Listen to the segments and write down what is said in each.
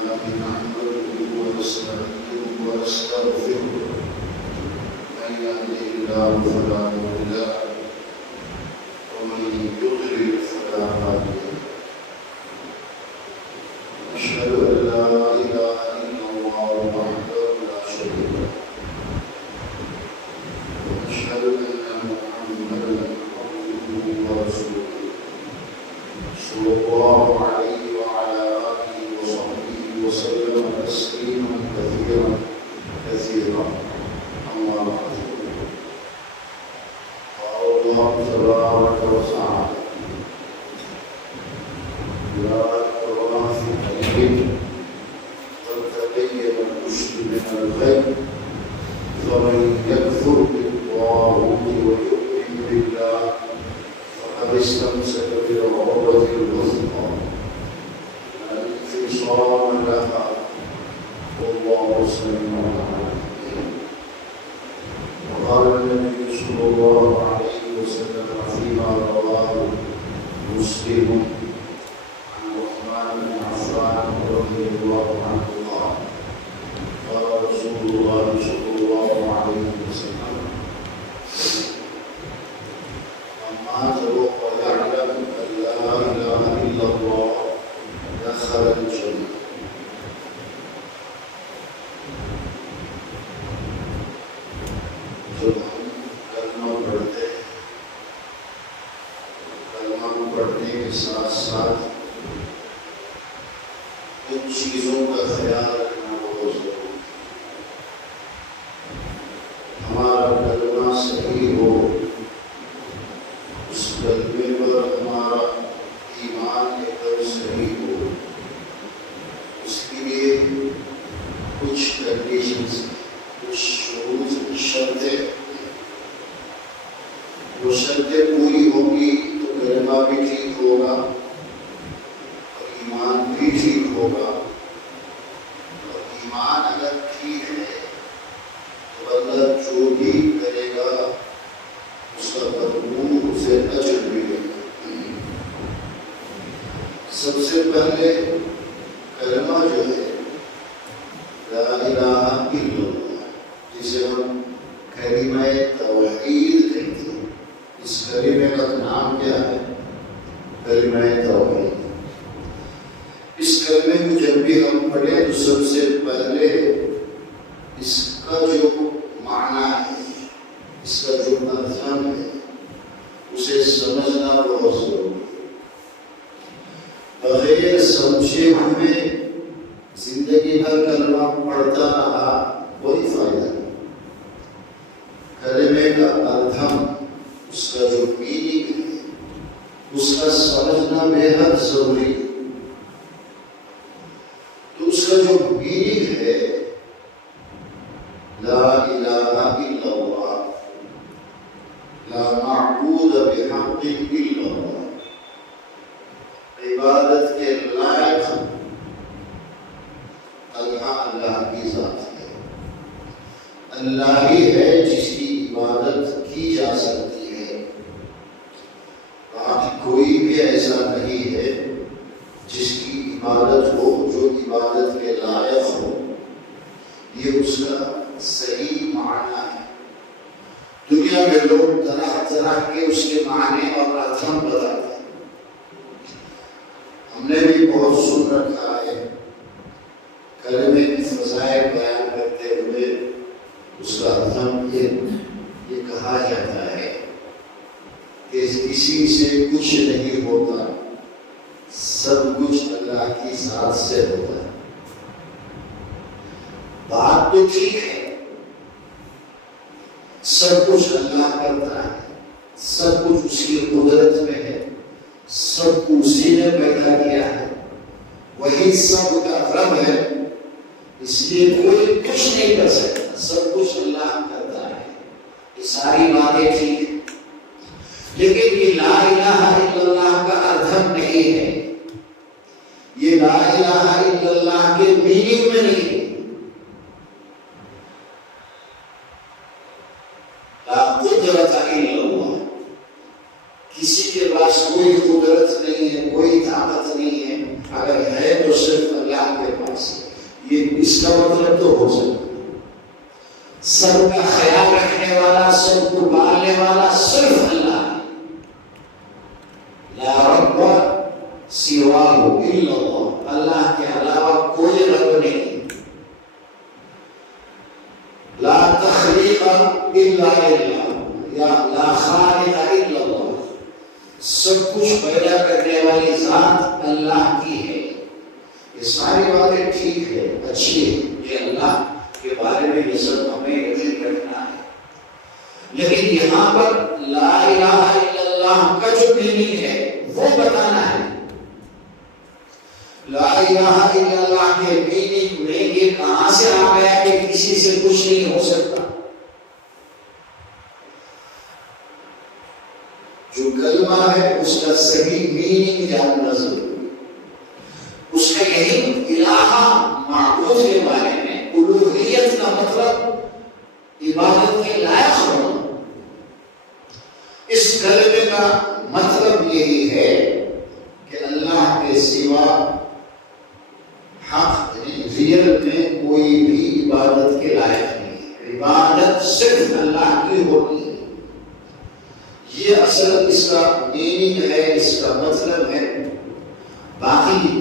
نحمده ونستعينه ونستغفره من يهده الله فلا مضل له ومن يضلل فلا هادي له أشهد أن لا إله إلا الله وحده لا شريك له وأشهد أن محمدا عبده ورسوله صلى الله عليه وعلى آله وصحبه وسلم تسليما كثيرا كثيرا أما بعد قال الله تبارك وتعالى يا أيها الذين قد تبين الرشد من الغي فمن يكفر بالطاغوت ويؤمن بالله فقد استمسك بالعروة الوثقى لا انفصام لها والله سميع عليم. وقال النبي صلى الله عليه وسلم فيما رواه مسلم عن عثمان بن عفان رضي الله عنه قال رسول الله صلى الله عليه وسلم من مات وهو يعلم أن لا إله إلا الله دخل الجنة. جب ہم کلمہ پڑھنے کے ساتھ ساتھ ان چیزوں کا خیال رکھنا بہت ضروری ہے. ہمارا کلمہ صحیح ہو، اس کلمے پر ہمارا ایمان ایک دم صحیح ہو، اس کے لیے کچھ کنڈیشنز، کچھ شروط، شرطیں، وہ شرطیں پوری ہوں گی تو کلمہ بھی ٹھیک ہوگا اور ایمان بھی ٹھیک ہوگا. اور ایمان اگر ٹھیک ہے تو اللہ جو بھی کرے گا اس کا مضمون اسے اجر ملے گا. سب سے پہلے کلمہ جو ہے لا الہ الا اللہ، جسے ہم کلمہ توحید کہتے ہیں. اس کلمے کا نام کیا ہے؟ کلمہ توحید. اس کلمے کو جب بھی ہم پڑھیں تو سب سے پہلے اس کا جو معنی ہے، اس کا جو مفہوم ہے، اسے سمجھنا بہت ضروری ہے. بغیر سمجھے ہوئے زندگی بھر کلمہ پڑھتا رہا کوئی فائدہ نہیں. کلمے کا ارتھم، اس کا جو میننگ ہے، اس کا سمجھنا بے حد ضروری ہے. تو اس کا جو میننگ ہے لا الہ الا اللہ، لا معبود بحق الا اللہ، عبادت کے لائق اللہ کی ذات ہے. اللہ ہی ہے جس کی عبادت کی جا سکتی ہے. باقی کوئی بھی ایسا نہیں ہے جس کی عبادت ہو، جو عبادت کے لائق ہو. یہ اس کا صحیح معنی ہے. دنیا میں لوگ طرح طرح کے اس کے معنی اور ارتھم بتاتے ہیں. ہم نے بھی بہت سن رکھا ہے. کلمے کی فضائل بیان کرتے ہوئے اس کا ارتھم یہ کہا جاتا ہے کہ کسی سے کچھ نہیں ہوتا، سب کچھ اللہ کی ذات سے ہوتا ہے. بات تو ٹھیک ہے، سب کچھ اللہ کرتا ہے، سب کچھ اس کی قدرت میں ہے، سب کو اسی نے پیدا کیا ہے، وہی سب کا رب ہے، اس لیے کوئی کچھ نہیں کر سکتا، سب کچھ اللہ کرتا ہے. یہ ساری باتیں ٹھیک ہیں، لیکن یہ لا الہ الا اللہ کا ارتھم نہیں ہے. یہ لا الہ الا اللہ کے میننگ میں نہیں ہے. لا قدرت الا اللہ، کسی کے پاس کوئی قدرت نہیں ہے، کوئی طاقت نہیں ہے. اگر ہے تو صرف اللہ کے پاس. سے، یہ اس کا مطلب تو ہو سکتا ہے سب کا خیال رکھنے والا، سب کو پالنے والا صرف اللہ ہے. لا رب سواہ الا اللہ، اللہ کے علاوہ کوئی رب نہیں. لا تخلیق الا اللہ یا لا خالق الا اللہ، سب کچھ پیدا کرنے والی ذات اللہ کی ہے. یہ ساری باتیں ٹھیک ہے، اچھی ہے، یہ اللہ کے بارے میں یہ سب ہمیں یقین رکھنا ہے. لیکن یہاں پر لا الہ الا اللہ کا جو میننگ ہے وہ بتانا ہے. لا الہ الا اللہ کے میننگ میں یہ کہاں سے آ گیا کہ کسی سے کچھ نہیں ہو سکتا؟ جو کلمہ ہے اس کا صحیح میننگ جاننا ضروری ہے. اس کا یہی الہ معبود کے بارے میں، الوہیت کا مطلب عبادت کے لائق ہونا. اس کلمے کا مطلب یہی ہے کہ اللہ کے سوا حق ریئل میں کوئی بھی عبادت کے لائق نہیں. عبادت صرف اللہ کی ہوتی ہے. یہ اصل اس کا میننگ ہے، اس کا مطلب ہے. باقی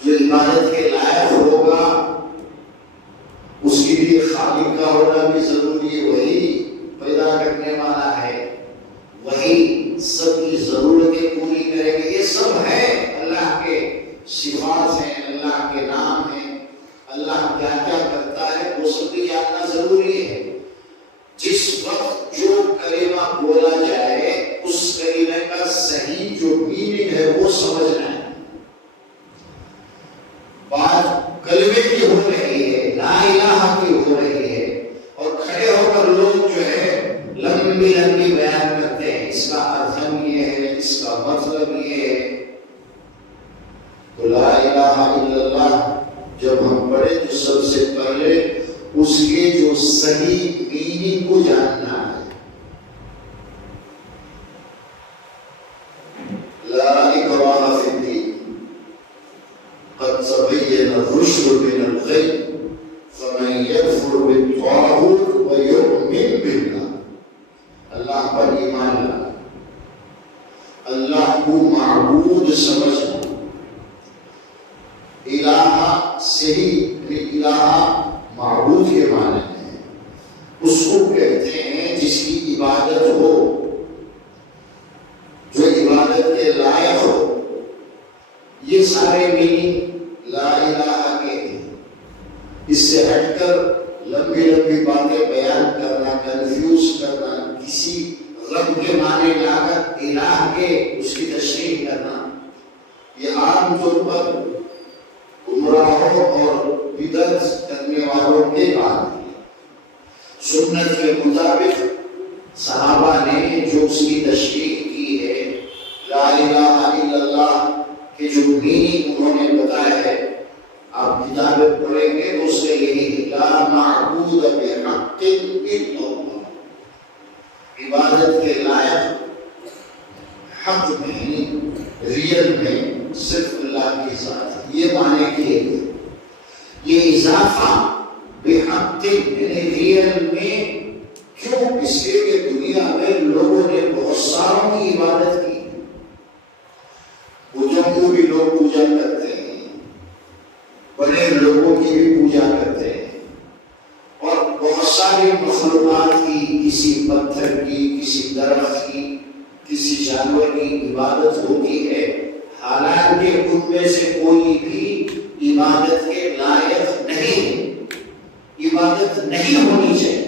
جو عبادت کے لائق ہوگا اس کے لیے خالق کا ہونا بھی ضروری ہے. وہی پیدا کرنے والا ہے، وہی سب کی ضرورتیں پوری کرے گا. یہ سب ہے اللہ کے صفات ہیں، اللہ کے نام ہیں. اللہ کیا کیا کرتا ہے وہ سب بھی جاننا ضروری ہے. جس وقت جو کلمہ بولا جائے اس کلمے کا صحیح جو میننگ ہے وہ سمجھنا ہے. بات کلمے کی ہو رہی ہے، لا الہ کی ہو رہی ہے، اور کھڑے ہو کر لوگ جو ہے لمبی لمبی بیان کرتے ہیں اس کا ارتھم یہ ہے، اس کا مطلب یہ ہے. تو لا الہ الا اللہ جب ہم پڑھیں تو سب سے پہلے اس کے جو صحیح میننگ کو جاننا ہے. لا اکراہ فی الدین قد تبین الرشد من الغی فمن یکفر بالطاغوت ویؤمن باللہ. اللہ پر ایمان لانا، اللہ کو معبود سمجھنا. الہ صحیح الہ معبود کے معنی ہے، اس کو کہتے ہیں جس کی عبادت ہو، جو عبادت کے لائق ہو. یہ سارے میننگ لا الہ کے ہیں. اس سے ہٹ کر لمبی لمبی باتیں بیان کرنا، کنفیوز کرنا، کسی رب کے معنی لا کر الہ کے اس کی تشریح کرنا، یہ عام طور پر گمراہوں اور بدعت کرنے والوں کے بات ہے. سنت کے مطابق صحابہ نے جو اس کی تشریح کی ہے، لا الہ الا اللہ کے جو میننگ انہوں نے بتایا ہے، آپ کتابیں پڑھیں گے تو اس سے یہی لا معبود بحق الا اللہ، عبادت کے لائق حق میں ریئل میں صرف اللہ کی ذات ہے. یہ معنی کیے گئے. یہ اضافہ بحق یعنی ریئل میں کیوں؟ اس لیے کہ دنیا میں لوگوں نے بہت ساروں کی عبادت کی. بتوں کو بھی لوگ پوجا کرتے ہیں، بڑے لوگوں کی بھی پوجا کرتے ہیں، اور بہت ساری مخلوقات کی، کسی پتھر کی، کسی درخت کی، کسی جانور کی عبادت ہوتی ہے. حالانکہ ان میں سے کوئی بھی عبادت کے لائق نہیں، عبادت نہیں ہونی چاہیے.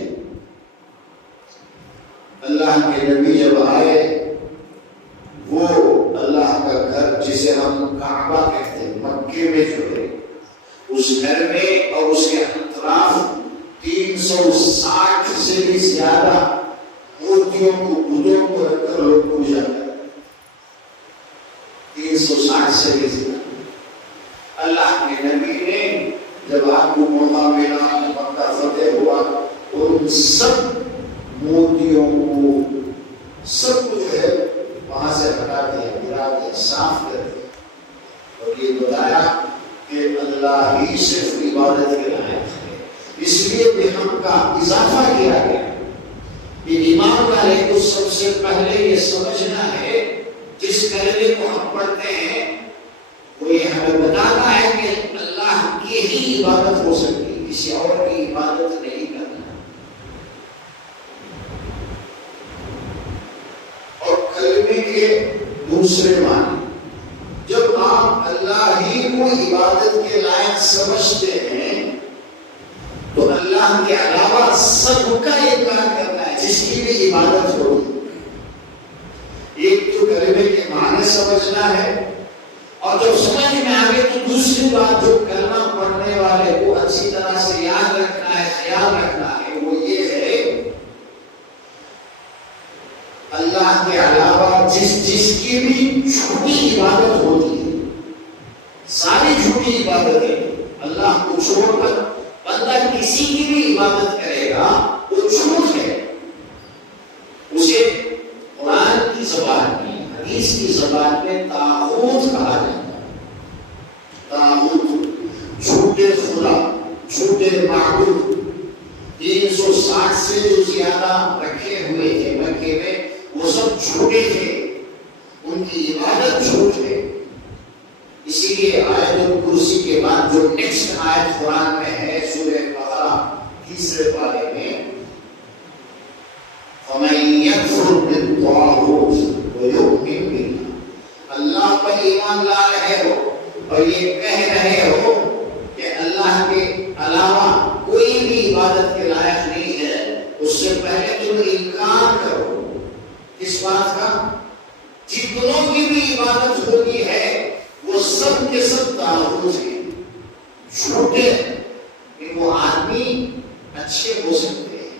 اللہ کے نبی جب آئے، وہ اللہ کا گھر جسے ہم کعبہ کہتے ہیں، مکے میں جو ہے، اس گھر میں اور اس کے اطراف 360 سے بھی زیادہ مورتیوں کو، بتوں کو رکھ کر لوگ پوجا کرتے. 360 سے بھی زیادہ. اللہ کے نبی نے جب آپ کو موقع ملا، مکہ فتح ہوا، ان سب مورتیوں کو، سب کچھ ہے وہاں سے ہٹا دیا، گرا دیا، صاف کر دیا، اور یہ بتایا کہ اللہ ہی صرف عبادت کے لائق ہے، اس لیے بہم کا اضافہ کیا گیا کہ ایمان والے کو سب سے پہلے یہ سمجھنا ہے، جس کلمے کو ہم پڑھتے ہیں وہ یہ ہمیں بتانا ہے کہ اللہ کی ہی عبادت ہو سکتی ہے، کسی اور کی عبادت نہیں کرنا۔ اور کلمے کے دوسرے معنی، جب آپ اللہ ہی کو عبادت کے لائق سمجھتے ہیں تو اللہ کے علاوہ سب کا انکار کرنا ہے جس کی بھی عبادت ہوگی۔ ایک تو کلمے کے معنی سمجھنا ہے، اور جب سمجھ میں آگے تو دوسری بات جو کلمہ پڑھنے والے کو اچھی طرح سے یاد رکھنا ہے، خیال رکھنا ہے، وہ یہ ہے اللہ کے علاوہ جس کی بھی جھوٹی عبادت ہوتی ہے، ساری جھوٹی عبادتیں اللہ کو چھوڑ کر بندہ کسی کی بھی عبادت کرے گا وہ جھوٹ ہے، اسے قرآن کی زبان میں، حدیث کی زبان میں طاغوت کہا جاتا ہے۔ طاغوت جھوٹے خدا، جھوٹے معبود 360 سے جو زیادہ رکھے ہوئے تھے مکے میں، وہ سب جھوٹے تھے، ان کی عبادت جھوٹ ہے۔ اسی لیے آیت الکرسی کے بعد جو نیکسٹ آیت قرآن میں ہے سورہ بقرہ 3 پارے میں، فَمَن يَكْفُرْ بِالطَّاغُوتِ وَيُؤْمِنْ بِاللَّهِ، اللہ پر ایمان لا رہے ہو اور یہ کہہ رہے ہو کہ اللہ کے علاوہ کوئی بھی عبادت کے لائق نہیں ہے، اس سے پہلے تم انکار کرو کس بات کا؟ جتنوں کی بھی عبادت ہوتی ہے وہ سب کے سب طاغوت ہیں، جھوٹے ہیں۔ وہ آدمی اچھے ہو سکتے ہیں،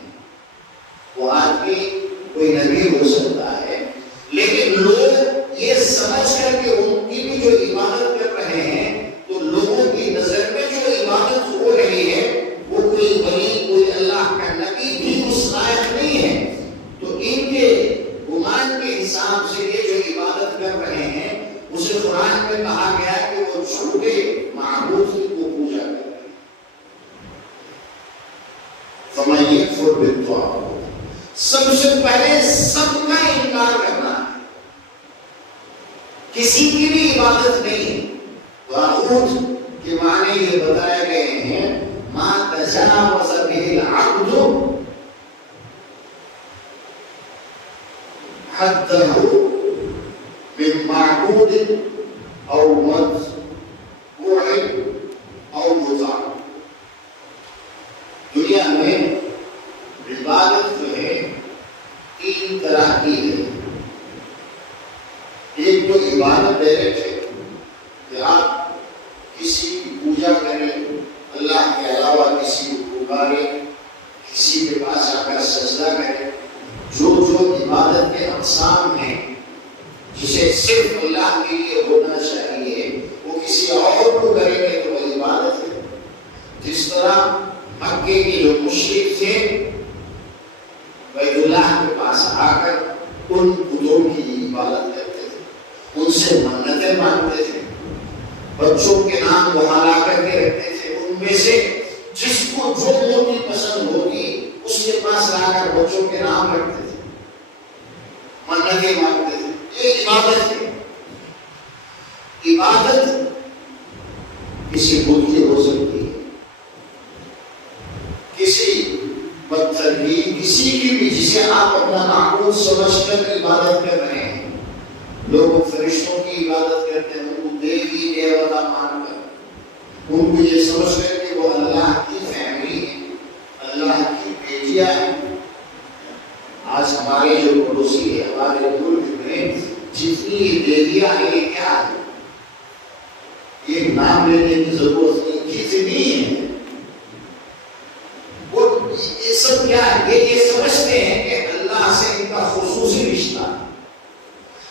وہ آدمی کوئی نبی ہو سکتا ہے، لیکن لوگ یہ سمجھ کر کہ ان کی بھی جو عبادت کر رہے ہیں تو لوگوں کی نظر میں جو عبادت ہو رہی ہے وہ کوئی ولی، کوئی اللہ کا نبی بھی اس لائق نہیں ہے، تو ان کے گمان کے حساب سے یہ جو عبادت کر رہے ہیں اسے قرآن میں کہا گیا ہے کہ وہ جھوٹے معبود کو پوجا کر رہے ہیں۔ فَمَن يَكْفُرْ بِالطَّاغُوتِ، سب سے پہلے سب کا انکار کرنا ہے، کسی کی بھی عبادت نہیں۔ طاغوت کے معنی یہ بتائے گئے ہیں مَا تَجَاوَزَ بِهِ الْعَبْدُ حَدَّهُ من معبود او متبوع او مطاع۔ دنیا میں عبادت جو ہے 3 طرح کی ہے۔ ایک تو عبادت ڈائریکٹ ہے کہ آپ کسی کی پوجا کریں، اللہ کے علاوہ کسی کو پکاریں، کسی کے پاس آ کر سجدہ کریں، جو عبادت کے اقسام ہیں جسے صرف اللہ کے لیے ہونا چاہیے وہ کسی اور کو کریں گے تو وہ عبادت ہے۔ جس طرح مکے کے جو مشرک تھے بیت اللہ کے پاس آ کر ان بتوں کی عبادت کرتے تھے، ان سے منتیں مانگتے تھے، بچوں کے نام وہاں لا کر کے رکھتے تھے، ان میں سے جس کو جو موٹی پسند ہوگی اس کے پاس لا کر بچوں کے نام رکھتے تھے، منتیں مانگتے تھے۔ یہ عبادت ہے۔ عبادت کسی بت کی ہو سکتی ہے، کسی پتھر کی، کسی کی بھی جسے آپ اپنا معبود سمجھ کر عبادت کر رہے ہیں۔ لوگ فرشتوں کی عبادت کرتے ہیں، ان کو دیوی دیوتا مان کر، ان کو یہ سمجھ کر کہ وہ اللہ کی فیملی ہے، اللہ کی بیٹیاں ہیں۔ آج ہمارے جو پڑوسی ہے، ہمارے ملک میں جتنی دیویاں ہیں کیا ہے؟ ایک نام لینے کی ضرورت نہیں، کتنی ہے۔ وہ یہ سب کیا ہے؟ یہ سمجھتے ہیں کہ اللہ سے ان کا خصوصی رشتہ ہے،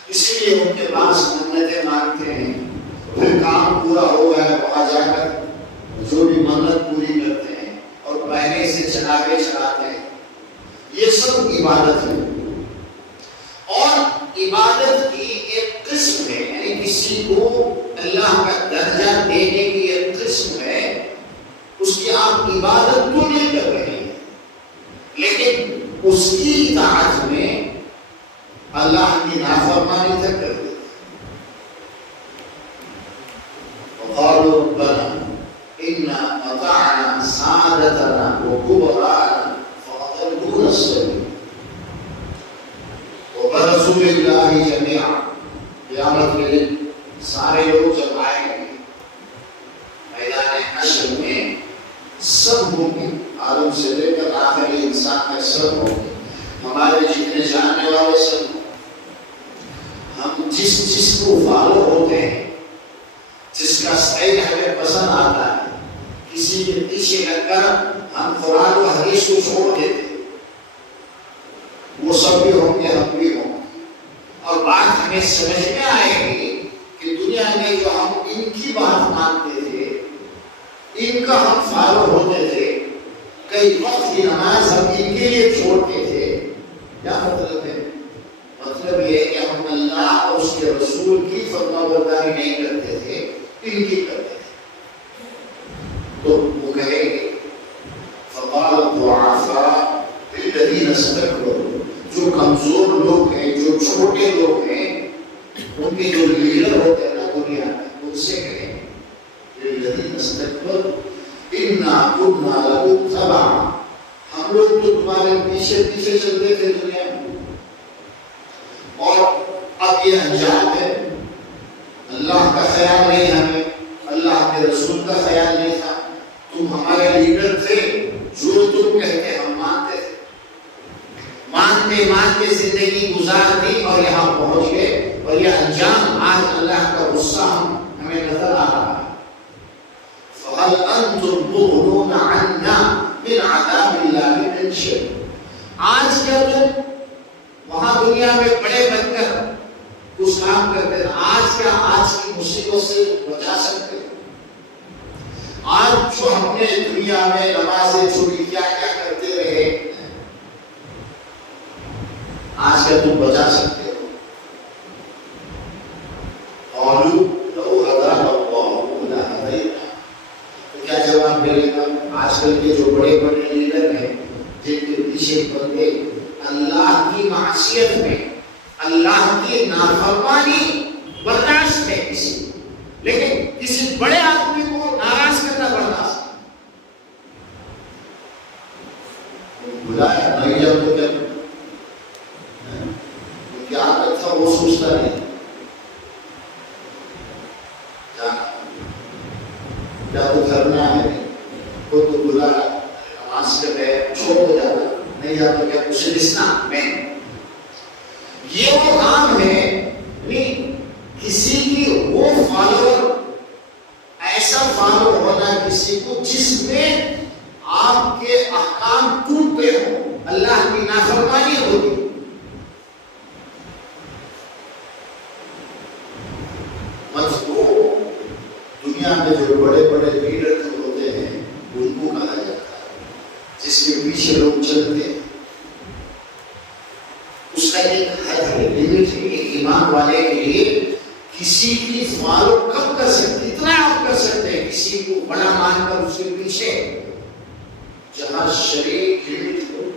اسی لیے ان کے پاس منتیں مانگتے ہیں، پھر کام پورا ہو گیا وہاں جا کر جو بھی منت پوری کرتے ہیں اور پہلے سے چڑھاوے چڑھاتے ہیں۔ یہ سب عبادت ہے۔ اور عبادت کی ایک قسم ہے، یعنی کسی کو اللہ کا درجہ دینے کی ایک قسم ہے، اس کی آپ عبادت تو نہیں کر رہے ہیں، لیکن اس کی اطاعت میں اللہ کی نافرمانی تک کر دیتے۔ وقالوا ربنا إنا أطعنا سادتنا وكبراءنا فأضلونا السبيل وبرزوا لله جميعا۔ قیامت کے دن سارے لوگ جب آئیں گے میدان حشر میں، سب ہوں گے، آدم سے لے کر آخری انسان تک سب ہوں گے، ہمارے جتنے جاننے والے سب ہوں گے۔ ہم جس کو فالو ہوتے ہیں، جس کا سٹائل ہمیں پسند آتا ہے، کسی کے پیچھے لگ کر ہم قرآن و حدیث کو چھوڑ دیتے، وہ سب بھی ہوں گے، ہم بھی ہوں گے۔ اور بات ہمیں سمجھ میں آئے گی کہ دنیا میں جو ہم ان کی بات مانتے تھے، ان کا ہم فالو ہوتے تھے، کئی وقت کی نماز ہم ان کے لیے چھوڑتے تھے، کیا مطلب ہے؟ مطلب یہ ہے کہ ہم اللہ اور اس کے رسول کی فرما برداری نہیں کرتے تھے، ان کی کرتے تھے۔ تو وہ کہے گے فقال الضعفاء للذین استكبروا، جو کمزور لوگ ہیں، جو چھوٹے لوگ ہیں، ان کے جو لیڈر ہوتے ہیں نا دنیا میں، ان سے کہیں للذین استكبروا انا كنا لكم تبعا، ہم لوگ تو تمہارے پیچھے پیچھے چلتے تھے دنیا میں، اور اب یہ انجام ہے، اللہ کا خیال نہیں ہمیں، اللہ کے رسول کا خیال نہیں تھا، تم ہمارے لیڈر تھے، جو تم کہتے ہم مانتے تھے، مانتے مانتے زندگی گزار دی اور یہاں پہنچ گئے، اور یہ انجام آج اللہ کا غصہ ہمیں نظر آ رہا ہے۔ فَهَلْ أَنْتُمْ مُغْنُونَ عَنَّا مِنْ عَذَابِ اللَّهِ مِنْ شَيْءٍ، آج کیا تم وہاں دنیا میں بڑے بن کر کچھ کام کرتے ہیں، آج کیا آج کی مصیبت سے بچا سکتے ہیں؟ آج جو ہم نے دنیا میں نمازیں چھوڑی، کیا کیا کرتے رہے، آج کیا تم بچا سکتے ہو؟ قالوا لو هدانا الله لهدينا، تو کیا جواب ملے گا؟ آج کل کے جو بڑے بڑے لیڈر ہیں، جن کے پیچھے بندے اللہ کی معصیت میں، اللہ کی نافرمانی برداشت ہے کسی، لیکن کسی بڑے آدمی کو ناراض کرنا برداشت ہے۔ بلایا نہیں جب تو کیا عادت تھا وہ سوچتا نہیں، کیا تو کرنا ہے، کوئی تو بلایا نماز کے پہ چھوڑ ہو جاتا نہیں جاتا، کیا اسے دسنا میں، یہ وہ کام ہے، نہیں کسی کی وہ فالوور، ایسا فالو ہونا کسی کو جس میں آپ کے احکام ٹوٹتے ہو، اللہ کی نافرمانی ہوگی۔ مجبور دنیا میں جو بڑے بڑے لیڈر ہوتے ہیں ان کو کہا جاتا ہے، جس کے پیچھے لوگ چلتے ہیں، اس کا ایک حد ہے، لمٹ ہے۔ ایمان والے کے لیے کسی کی فالو کب کر سکتے، اتنا آپ کر سکتے ہیں کسی کو بڑا مان کر اس کے پیچھے، جہاں شریعت لمٹ ہو،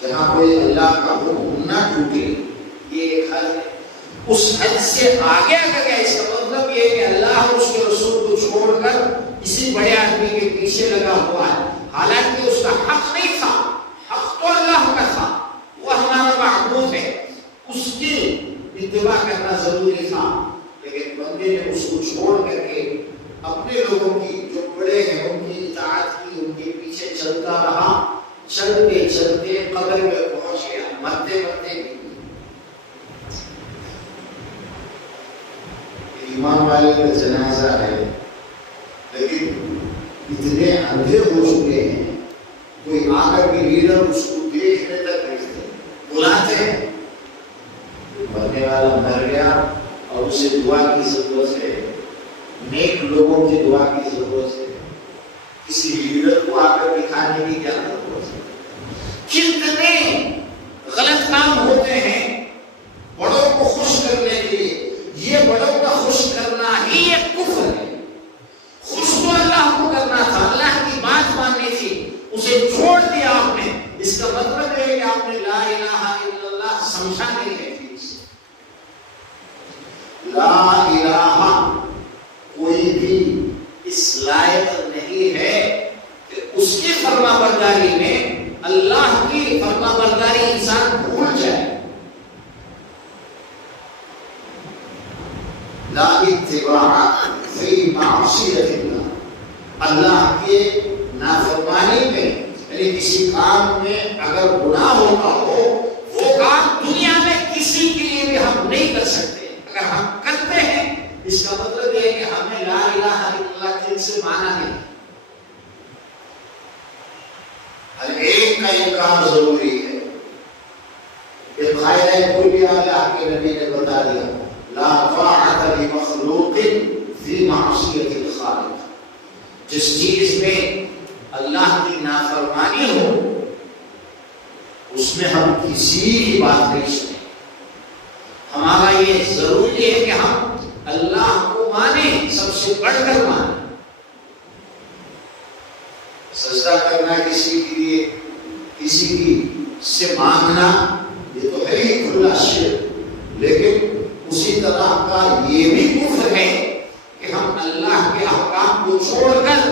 جہاں کوئی اللہ کا حکم نہ ٹوٹے، یہ ایک حد ہے۔ اس حد سے آگے اگر گئے، اس کا مطلب یہ کہ اللہ اور اس کے رسول کو چھوڑ کر کسی بڑے آدمی کے پیچھے لگا ہوا ہے، حالانکہ اس کا حق نہیں تھا، حق تو اللہ کا تھا، وہ ہمارا معبود ہے، اس کی اتباع کرنا ضروری تھا، لیکن بندے نے اس کو چھوڑ کر کے اپنے لوگوں کی جو بڑے ہیں ان کی اطاعت کی، ان کے پیچھے چلتا رہا، چلتے چلتے قبر میں پہنچ گیا، مرتے مرتے بھی۔ ایمان والے کا جنازہ ہے، لیکن اتنے اندھے ہو چکے ہیں، کوئی آ کر کے لیڈر اس کو دیکھنے تک نہیں بلاتے ہیں، مرنے والا مر گیا اور اسے دعا کی ضرورت ہے، نیک لوگوں کی دعا کی ضرورت ہے، کسی لیڈر کو آ کر دکھانے کی کیا ضرورت ہے؟ کتنے غلط کام ہوتے ہیں نہیں ہے ٹھیک سے. لا الہ، کوئی بھی اس لائق نہیں ہے کہ اس کی فرما برداری میں اللہ کی فرما برداری انسان بھول جائے. لا اتباع فی معصیت اللہ، اللہ کے نافرمانی میں یعنی کسی کام میں اگر گناہ ہوتا ہو وہ کام دنیا میں کسی کے لیے بھی ہم نہیں کر سکتے. اگر ہم کرتے ہیں اس کا مطلب یہ ہے کہ ہمیں لا الہ الا اللہ کے سے مانا نہیں. ہر ایک کا انکار ضروری ہے. یہ قاعدہ کلیہ اللہ کے نبی نے بتا دیا، لا طاعت لمخلوق فی معصیت الخالق. جس چیز میں اللہ کی نافرمانی ہو اس میں ہم کسی کی بات نہیں سنیں. ہمارا یہ ضروری ہے کہ ہم اللہ کو مانیں، سب سے بڑھ کر مانیں. سجدہ کرنا کسی کے لیے، کسی کی سے مانگنا یہ تو ہے ہی کھلا شرک، لیکن اسی طرح کا یہ بھی کفر ہے کہ ہم اللہ کے احکام کو چھوڑ کر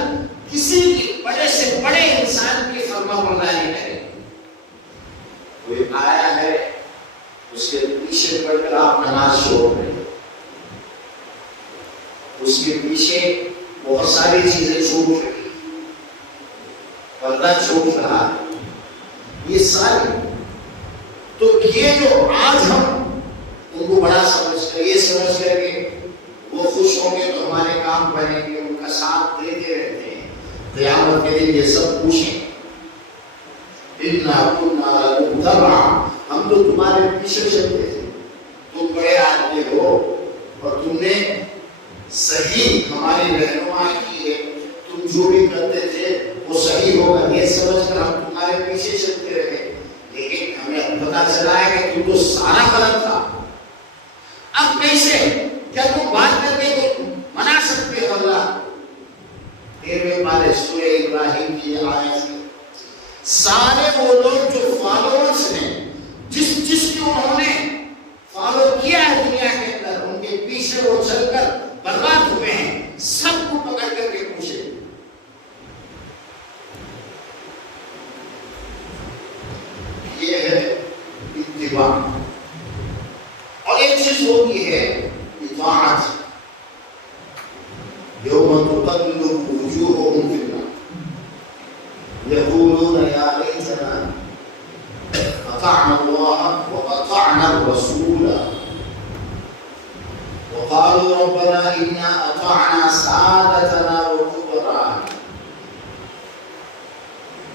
کسی بڑے سے بڑے انسان کی فرما برداری کریں. کوئی آیا ہے اس کے پیچھے پڑھ کر آپ نماز چھوڑ رہے ہیں، اس کے پیچھے بہت ساری چیزیں چھوٹ رہی، پردہ چھوٹ رہا ہے، یہ ساری. تو یہ جو آج ہم ان کو بڑا سمجھ کر یہ سمجھ کر کہ وہ خوش ہوں گے تو ہمارے کام بنیں گے، ان کا ساتھ دیتے رہتے ہیں. قیامت کے دن یہ سب پوچھیں، اِنَّا كُنَّا لَكُمْ تَبَعًا، ہم تو تمہارے پیچھے چلتے تھے، تم بڑے آدمی ہو اور تم نے صحیح ہماری رہنمائی کی ہے، تم جو بھی کرتے تھے وہ صحیح ہوگا یہ سمجھ کر ہم تمہارے پیچھے چلتے رہے، لیکن ہمیں پتا چلا ہے کہ تم تو سارا غلط تھا. اب کیسے؟ کیا تم بات کر کے تو منا سکتے ہو اللہ؟ 13ویں پارے سورہ ابراہیم کی آیت ہے. سارے وہ لوگ جو فالوورز ہیں، جس کی انہوں نے فالو کیا ہے دنیا کے اندر، ان کے پیچھے وہ چل کر برباد ہوئے ہیں، سب کو پکڑ کر کے پوچھے. یہ ہے اتباع. اور ایک چیز ہوتی ہے اطاعت. یوم تقلب وجوہہم فی النار یقولون یا لیتنا اطعنا اللہ واطعنا الرسول وقالوا ربنا انا اطعنا سادتنا وكبراءنا.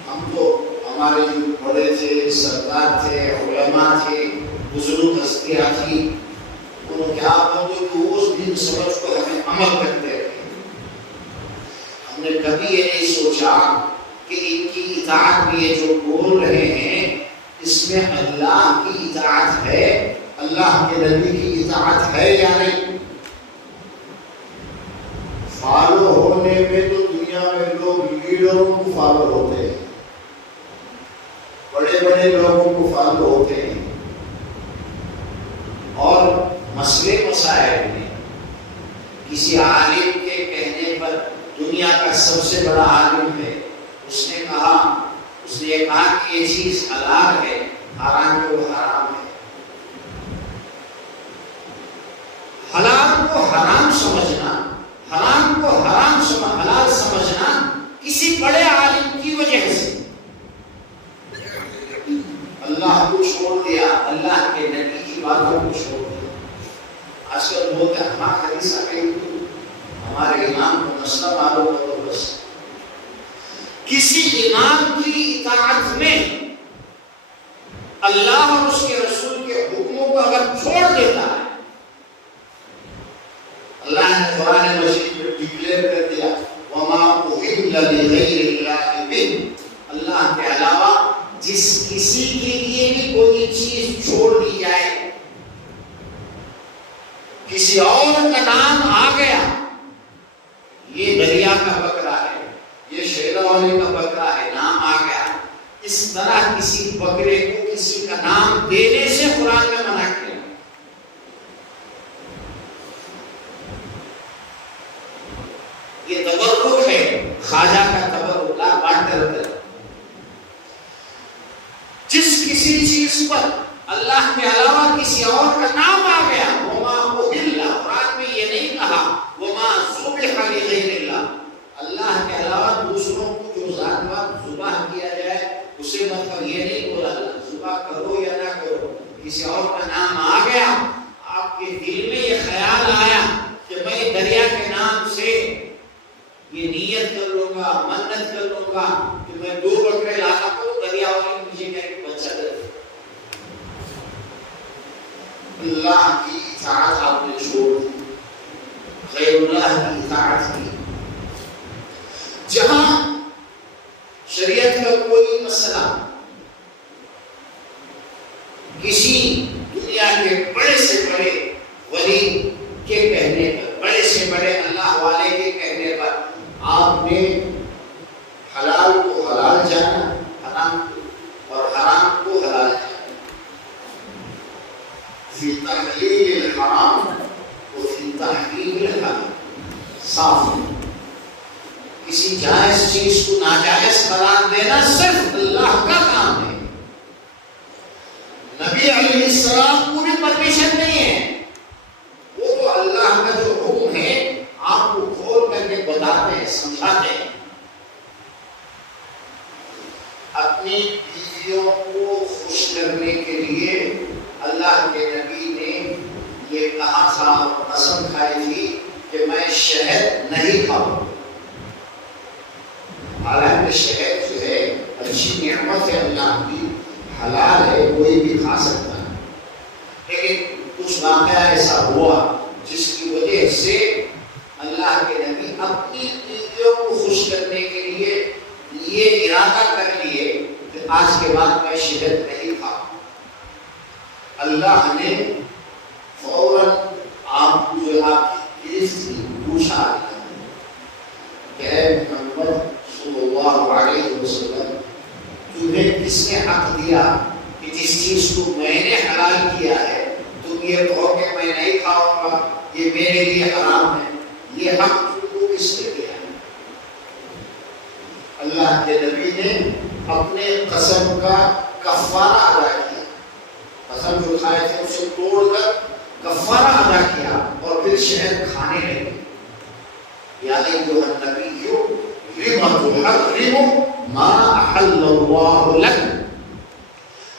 ہم تو ہمارے جو بڑے تھے، سردار تھے، علماء تھے، بزرگ ہستیاں تھیں، انہوں کیا بولتے کہ اس دن سمجھ کو ہمیں عمل کرتے رہے. ہم نے کبھی یہ نہیں سوچا کہ ان کی اطاعت میں یہ جو بول رہے ہیں اس میں اللہ کی اطاعت ہے، اللہ کے نبی کی اطاعت ہے یا نہیں. فالو ہونے میں تو دنیا میں لوگ لیڈروں کو فالو ہوتے ہیں، بڑے بڑے لوگوں کو فالو ہوتے ہیں، اور مسئلے مسائل میں کسی عالم کے کہنے پر، دنیا کا سب سے بڑا عالم ہے، اس نے یہ کہا کہ یہ چیز حلال ہے، حرام کو حرام ہے. حلال کو حرام سمجھنا، حرام کو حلال سمجھنا کسی بڑے عالم کی وجہ سے. اللہ کو چھوڑ دیا، اللہ کے نبی کی باتوں کو چھوڑ دیا. آج کل بولتے ہیں ہمارا حدیث آ گئی، ہمارے امام کو مسئلہ معلوم ہو تو بس. کسی امام کی اطاعت میں اللہ اور اس کے رسول کے حکموں کو اگر چھوڑ دیتا ہے، اللہ نے قرآن مجید میں ڈکلیئر کر دیا وَمَا أُحِلَّ لِغَيْرِ اللَّهِ بِهِ، اللہ کے علاوہ جس کسی کے لیے بھی کوئی چیز چھوڑ دی جائے، کسی اور کا نام آ گیا، یہ دریا کا بکرا ہے، یہ شیرا والے کا بکرا ہے، نام آ گیا، اس طرح کسی بکرے کو کسی کا نام دینے سے قرآن میں منع کیا. یہ تبرک ہے، خواجہ کا تبرک لا بانٹتے رہتے. جس کسی چیز پر اللہ کے علاوہ کسی اور کا نام آ گیا، وما اہل، قرآن میں یہ نہیں کہا وما ذبح لغیر اللہ، اللہ کے علاوہ دوسروں کو جو جانور ذبح کیا جائے اسے مطلب یہ نہیں بولا ذبح کرو یا نہ کرو، کسی اور کا نام آ گیا، آپ کے دل میں یہ خیال آیا کہ میں دریا کے نام سے یہ نیت کر لوں گا، منت کر لوں گا کہ میں 2 بکرے لاتا ہوں، دریا والی مجھے کیا کہ بچہ دے. اللہ کی اطاعت آپ نے چھوڑ دی، غیر اللہ کی اطاعت کی. جہاں شریعت کا کوئی مسئلہ کسی دنیا کے بڑے سے بڑے ولی کے کہنے پر، بڑے سے بڑے اللہ والے کے کہنے پر آپ نے حلال کو حلال جانا، حرام کو اور حرام کو حلال جانا. فی تحلیل الحرام و فی تحریم الحلال، صاف. کسی جائز چیز کو ناجائز قرار دینا صرف اللہ کا کام ہے. نبی علیہ السلام کو بھی پرمیشن نہیں ہے. وہ تو اللہ کا جو حکم ہے آپ کو کھول کر کے بتاتے ہیں، سمجھاتے ہیں. اپنی بیویوں کو خوش کرنے کے لیے اللہ کے نبی نے یہ کہا تھا اور قسم کھائی تھی کہ میں شہد نہیں کھاؤں. حالانکہ شہد جو ہے اچھی نعمت ہے اللہ کی، حلال ہے، کوئی بھی کھا سکتا ہے. لیکن کچھ واقعہ ایسا ہوا جس کی وجہ سے اللہ کے نبی اپنی بیویوں کو خوش کرنے کے لیے یہ ارادہ کر لیے کہ آج کے بعد میں شہد نہیں کھاؤں. اللہ نے فوراً آپ کو جو آپ کی گرفت کی پوچھا کہ اے محمد صلی اللہ علیہ وسلم، تمہیں کس نے حق دیا کہ جس چیز کو میں نے حلال کیا ہے تم یہ کہو کہ میں نہیں کھاؤں گا، یہ میرے لیے حرام ہے؟ یہ حق تم کو کس نے دیا؟ اللہ کے نبی نے اپنے قسم کا کفارہ ادا کیا. قسم جو کھائے تھے اسے توڑ کر کفارہ ادا کیا اور پھر شہد کھانے لگے. یا ایھا النبی لم تحرم ما احل اللہ لک،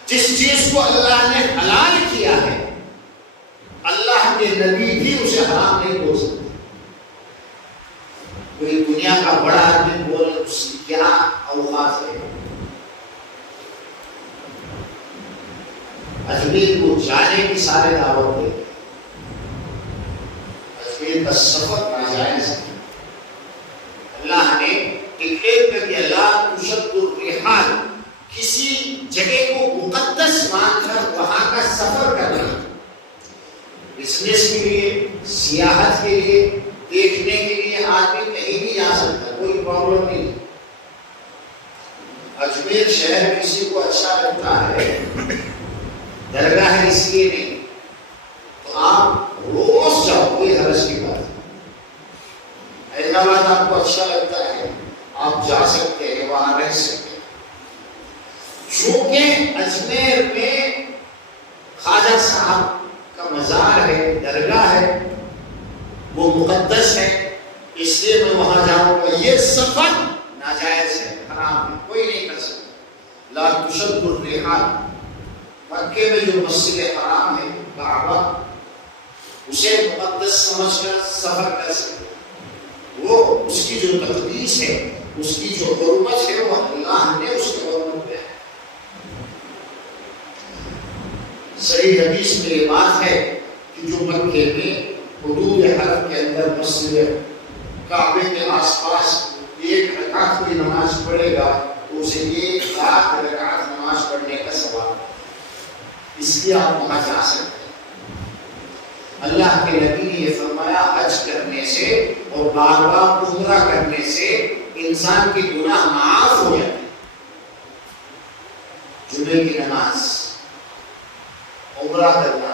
جس چیز کو اللہ نے حلال کیا ہے اللہ کے نبی بھی اسے حرام نہیں بول سکتے. کوئی دنیا کا بڑا آدمی بولے اس کی کیا اوقات ہے. اجمیر کو جانے کی سارے دعوت دے، اجمیر کا سفر ناجائز ہے. اللہ نے ڈکلیئر کر دیا لا تشد الرحال، کسی جگہ کو مقدس مان کر وہاں کا سفر کرنا، بزنس کے لیے، سیاحت کے لیے، دیکھنے کے لیے آدمی کہیں بھی جا سکتا، کوئی پرابلم نہیں. اجمیر شہر کسی کو اچھا لگتا ہے، درگاہ ہے اس لیے نہیں، تو آپ روز جاؤ، کوئی حرج کی بات. حیدرآباد آپ کو اچھا لگتا ہے، آپ جا سکتے ہیں، وہاں رہ سکتے ہیں. چونکہ اجمیر میں خواجہ صاحب کا مزار ہے، درگاہ ہے، وہ مقدس ہے، اس لیے میں وہاں جاؤں گا. یہ سفر ناجائز ہے، حرام ہے، کوئی نہیں کر سکتا. لا تشد الرحال، مکے میں جو مسجد حرام ہے کعبہ، اسے مقدس سمجھ کر سفر کر سکتے. وہ اس کی جو تقدیس ہے، اس کی جو حرمت ہے، وہ اللہ نے اس کے حرمت میں ہے. صحیح حدیث میں یہ بات ہے کہ جو مکے میں حدود حرم کے اندر مسجد کعبے کے آس پاس ایک رکعت کوئی نماز پڑھے گا تو اسے 1,00,000 رکعت نماز پڑھنے کا ثواب ہے. اس لیے آپ وہاں جا سکتے ہیں. اللہ کے نبی نے یہ فرمایا حج کرنے سے اور بار بار عمرہ کرنے سے انسان کے گناہ معاف ہو جاتے ہیں. جمعے کی نماز عمرہ کرنا،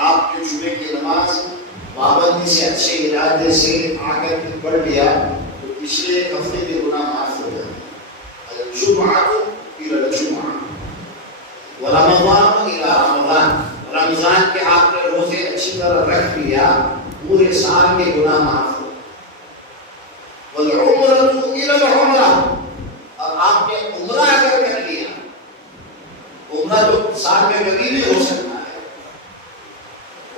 آپ نے جمعے کی نماز پابندی سے اچھے ارادے سے آ کر کے پڑھ لیا تو پچھلے ہفتے کے گناہ معاف ہو جاتے ہیں۔ الجمعۃ الی الجمعہ ورمضان الی رمضان، رمضان کے آپ نے روزے اچھی طرح رکھ لیا، پورے سال کے گناہ معاف ہو۔ والعمرۃ الی العمرہ، اور آپ نے عمرہ اگر کر لیا، عمرہ تو سال میں کبھی بھی ہو سکتا ہے،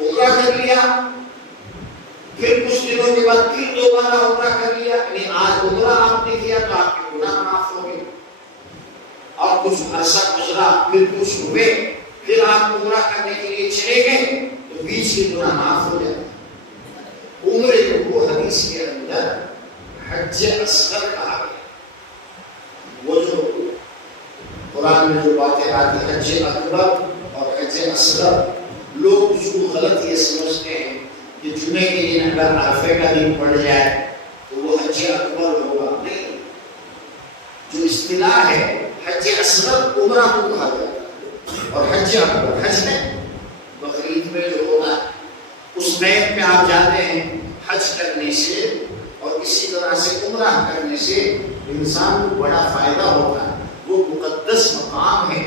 عمرہ کر لیا پھر کچھ دنوں کے بعد پھر دوبارہ عمرہ کر لیا، یعنی آج عمرہ آپ نے کیا تو آپ کے گناہ معاف ہو گئے، اور کچھ عرصہ گزرا پھر کچھ ہوئے پھر آپ عمرہ کرنے کے لیے چلے گئے تو بیچ کے گناہ معاف ہو جاتے ہیں۔ عمرے کو حدیث کے اندر حج اصغر کہا گیا، وہ جو قرآن میں جو باتیں آتی ہیں حج اکبر اور حج اصغر، لوگ جو غلط یہ سمجھتے ہیں کہ جمعے کے دن اگر عرفے کا دن پڑ جائے تو وہ حج اکبر ہوگا، نہیں، جو اصطلاح ہے حج اصغر عمرہ کو کہا جاتا ہے، اور حج اکبر حج میں بقرعید میں جو ہوتا ہے اس بیت میں آپ جاتے ہیں حج کرنے سے، اور اسی طرح سے عمرہ کرنے سے انسان کو بڑا فائدہ ہوتا ہے، وہ مقدس مقام ہے،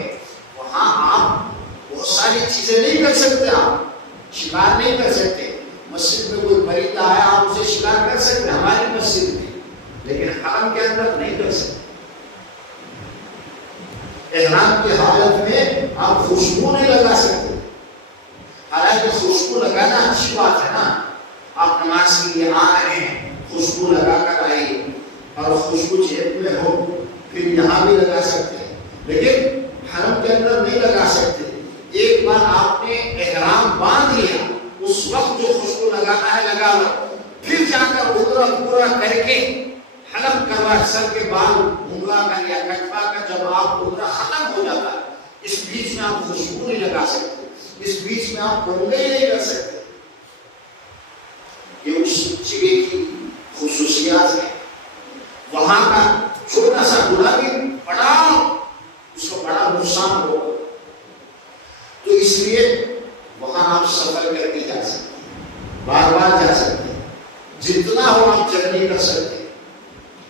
وہاں آپ بہت ساری چیزیں نہیں کر سکتے، آپ شکار نہیں کر سکتے، مسجد میں کوئی پرندہ آیا آپ اسے شکار کر سکتے ہماری مسجد میں، لیکن حرم کے اندر نہیں کر سکتے۔ احرام کی حالت میں آپ خوشبو نہیں لگا سکتے، حالانکہ خوشبو لگانا اچھی بات ہے نا، آپ نماز کے لیے آ رہے ہیں خوشبو لگا کر آئیے، اور خوشبو جیب میں ہو پھر یہاں بھی لگا سکتے ہیں، لیکن حرم کے اندر نہیں لگا سکتے۔ ایک بار آپ نے احرام باندھ لیا اس وقت جو خوشبو لگانا ہے لگا لو، پھر جا کر عمرہ پورا کر کے حلق کروا سر کے بال منگوا کر یا کٹوا کر جب آپ عمرہ ختم ہو جاتا ہے، اس بیچ میں آپ خوشبو نہیں لگا سکتے، اس بیچ میں آپ کنگھے نہیں کر سکتے، یہ اس جگہ کی خصوصیات ہے۔ وہاں کا چھوٹا سا گناہ بھی بڑا اس کو بڑا نقصان ہوگا، تو اس لیے وہاں آپ سفر کر کے جا سکتے ہیں، بار بار جا سکتے ہیں، جتنا ہو آپ جرنی کر سکتے ہیں۔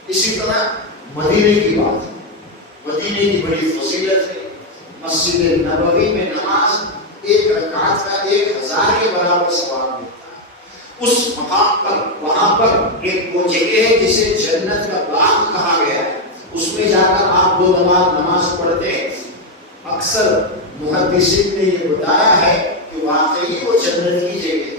اسی طرح مدینے کی بات ہے، مدینے کی بڑی فضیلت ہے، مسجد نبوی میں نماز ایک رکعت کا 1000 کے برابر ثواب ملتا ہے۔ اس مقام پر وہاں پر ایک وہ جگہ ہے جسے جنت کا باغ کہا گیا ہے، اس میں جا کر آپ 2 نماز پڑھتے ہیں۔ اکثر محدثین نے یہ بتایا ہے کہ واقعی وہ جنت کی جگہ ہے،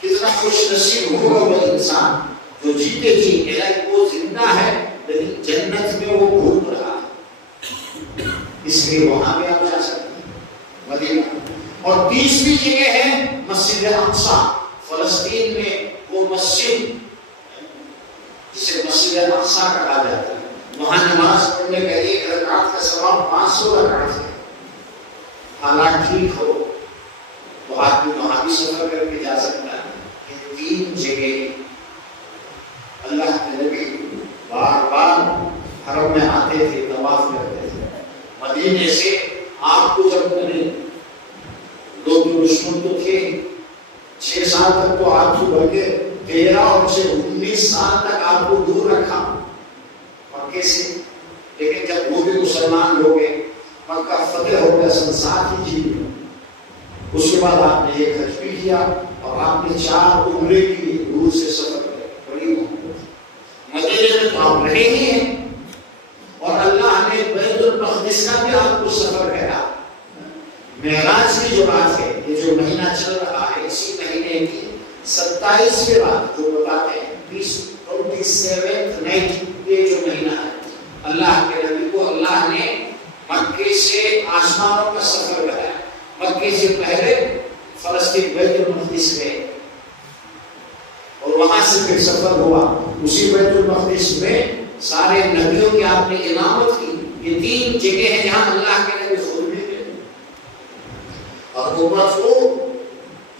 کتنا خوش نصیب ہوگا وہ انسان جو جیتے جی وہ زندہ ہے لیکن جنت میں وہ گھوم رہا ہے، اس لیے وہاں بھی آپ جا سکتے ہیں مدینہ۔ اور تیسری جگہ ہے مسجد اقصی، فلسطین میں وہ مسجد جسے مسجد اقصی کہا جاتا ہے، وہاں نماز پڑھنے کا 1 رکعت کا ثواب 500 رکعت ہے۔ حالات ٹھیک ہو تو آدمی وہاں بھی سفر کر کے جا سکتا ہے۔ یہ 3 جگہ اللہ کے نبی بار بار حرم میں آتے تھے، طواف کرتے تھے۔ مدینے سے آپ کو جب لوگ دشمن تو تھے، 6 سال تک تو آپ کو بلکہ 13 اور 19 سال تک آپ کو دور رکھا مکے سے، لیکن جب وہ بھی مسلمان ہو گئے، مکہ فتح ہو گیا سن 7 ہجری میں، اس کے بعد آپ نے ایک حج بھی کیا اور آپ نے 4 عمرے کے لیے دور سے سفر کیا۔ بڑی مدینے میں تو آپ رہے ہی ہیں، اور اللہ نے بیت المقدس کا بھی آپ کو سفر کرایا۔ معراج کی جو بات ہے، یہ جو مہینہ چل رہا ہے، اسی مہینے کی 27ویں رات جو بتاتے ہیں 27th نائٹ، یہ جو مہینہ ہے، اللہ کے نبی کو اللہ نے مکے سے آسمانوں کا سفر کرایا۔ مکے سے پہلے فلسطین بیت المقدس گئے اور وہاں سے پھر سفر ہوا، اسی بیت المقدس میں سارے نبیوں کی آپ نے امامت کی۔ یہ 3 جگہ ہیں جہاں اللہ کے نبی خود بھی گئے، اور امت کو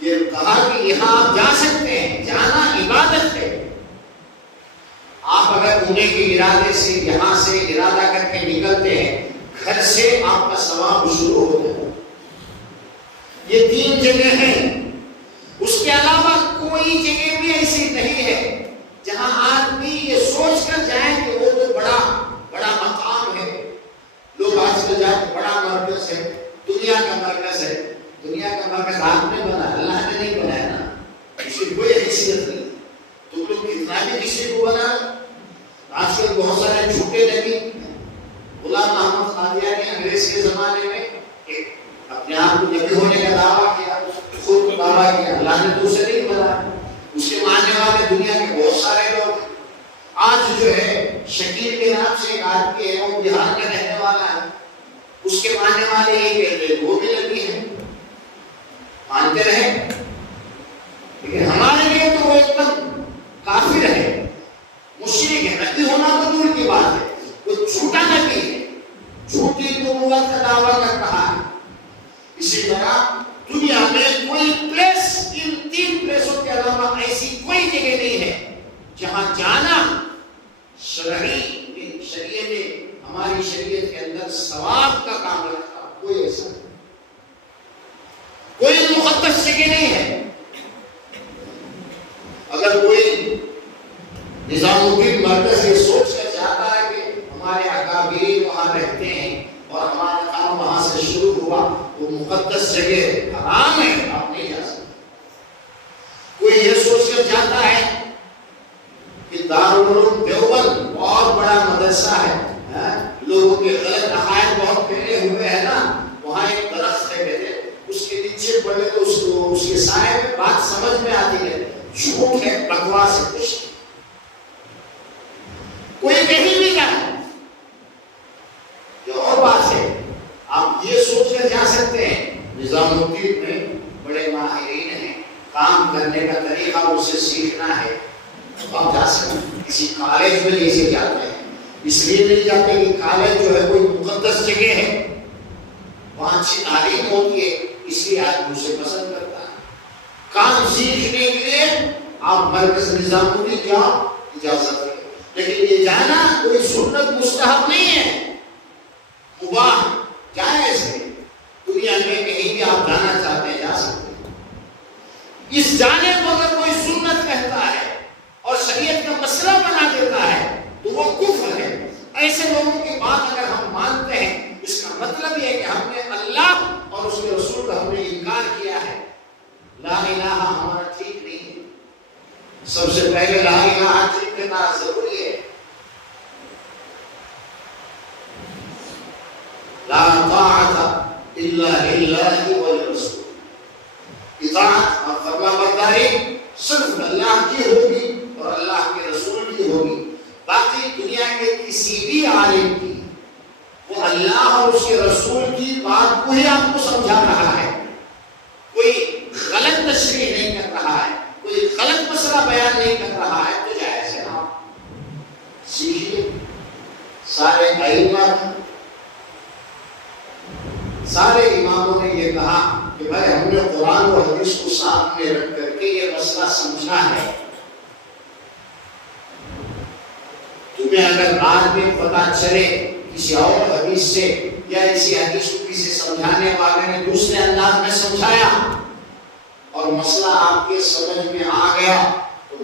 یہ کہا کہ یہاں آپ جا سکتے ہیں، جانا عبادت ہے۔ آپ اگر عمرے کے ارادے سے یہاں سے ارادہ کر کے نکلتے ہیں، گھر سے آپ کا ثواب شروع ہو جائے، یہ 3 جگہ ہیں. اس کے علاوہ کوئی جگہ بھی ایسی نہیں ہے جہاں آدمی یہ سوچ کر جائے کہ وہ تو بڑا مقام ہے. لوگ آج کل جائے بڑا مرکز ہے، دنیا کا مرکز ہے. دنیا کا مرکز آپ نے بنا، اللہ نے نہیں بنایا نا، اس کی کوئی حیثیت نہیں. تم لوگ کتنا بھی کسی کو بنا. آج کل بہت سارے جھوٹے نبی، غلام محمد قادیانی انگریز کے زمانے میں اپنے آپ کو نبی ہونے کا دعویٰ کیا، خود کو دعویٰ کیا، اللہ نے تو اسے نہیں بنایا. اس کے ماننے والے دنیا کے بہت سارے لوگ. آج جو ہے شکیل کے نام سے ایک آدمی ہے، وہ بہار کا رہنے والا ہے، اس کے ماننے والے یہ کہتے ہیں وہ بھی نبی ہے، مانتے رہے. لیکن ہمارے لیے تو وہ ایک دم کافر ہے، مشرک ہے. نبی ہونا تو دور کی بات ہے، وہ جھوٹا نبی ہے، جھوٹی نبوت کا دعویٰ کر رہا ہے. اسی طرح دنیا میں کوئی پلیس، ان 3 پلیسوں کے علاوہ ایسی کوئی جگہ نہیں ہے جہاں جانا شریعت ہماری شریعت کے اندر ثواب کا کام رکھتا. کوئی ایسا نہیں، کوئی مقدس جگہ نہیں ہے. اگر کوئی نظام الدین مرکز یہ سوچ کر چاہتا ہے کہ ہمارے اکابرین وہاں رہتے ہیں اور ہمارا کام وہاں سے شروع ہوا، وہ مقدس جگہ حرام ہے، آپ نہیں جا سکتے. کوئی یہ سوچ کر چاہتا ہے کہ دارالعلوم دیوبند بہت بڑا مدرسہ ہے، لوگوں کے غلط عقائد بہت پھیلے ہوئے ہیں نا، وہاں ایک درخت ہے کہتے اس کے نیچے پڑے تو اس کے سائے میں بات سمجھ میں آتی ہے. جھوٹ ہے، بکواس ہے. کچھ کوئی کہیں بھی جائے یہ اور بات ہے. آپ یہ سوچ کر جا سکتے ہیں نظام الدین میں بڑے ماہرین ہیں، کام کرنے کا طریقہ اس سے سیکھنا ہے. آپ جا سکتے ہیں. کسی کالج میں جیسے جاتے ہیں، اس لیے نہیں جاتے کہ کالج جو ہے کوئی مقدس جگہ ہے، وہاں اچھی تعلیم ہوتی ہے، اس لیے آدمی اسے پسند کرتا ہے. کام سیکھنے کے لیے آپ مرکز نظام الدین جاؤ، اجازت ہے. لیکن یہ جانا کوئی سنت مستحب نہیں ہے، مباح جائز ہے. دنیا میں کہیں بھی آپ جانا چاہتے ہیں جا سکتے ہیں. اس جانے کو اگر کوئی سنت کہتا ہے اور شریعت کا مسئلہ بنا دیتا ہے تو وہ کفر ہے. ایسے لوگوں کی بات اگر ہم مانتے ہیں، اس کا مطلب یہ ہے کہ ہم نے اللہ اور اس کے رسول کا ہم نے انکار کیا ہے. لا الہ ہمارا ٹھیک نہیں ہے. سب سے پہلے لا الہ ٹھیک کرنا ضروری ہے. لا طاعت الا للہ والرسول. اطاعت اور فرما برداری صرف اللہ کی ہوگی اور اللہ کے رسول کی ہوگی. باقی دنیا کے کسی بھی عالم کی، وہ اللہ اور اس کے رسول کی بات کو ہی آپ کو سمجھا رہا ہے، کوئی غلط تشریح نہیں کر رہا ہے، کوئی غلط مسئلہ بیان نہیں کر رہا ہے، تو جائز ہے. آپ سیکھیے. سارے ائمہ، سارے اماموں نے یہ کہا کہ بھائی ہم نے قرآن و حدیث کو سامنے رکھ کر کے یہ مسئلہ سمجھا ہے. تمہیں اگر بعد میں پتا چلے کسی اور حدیث سے یا اسی حدیث کو کسی سمجھانے والے نے دوسرے انداز میں سمجھایا اور مسئلہ آپ کے سمجھ میں آ گیا، تو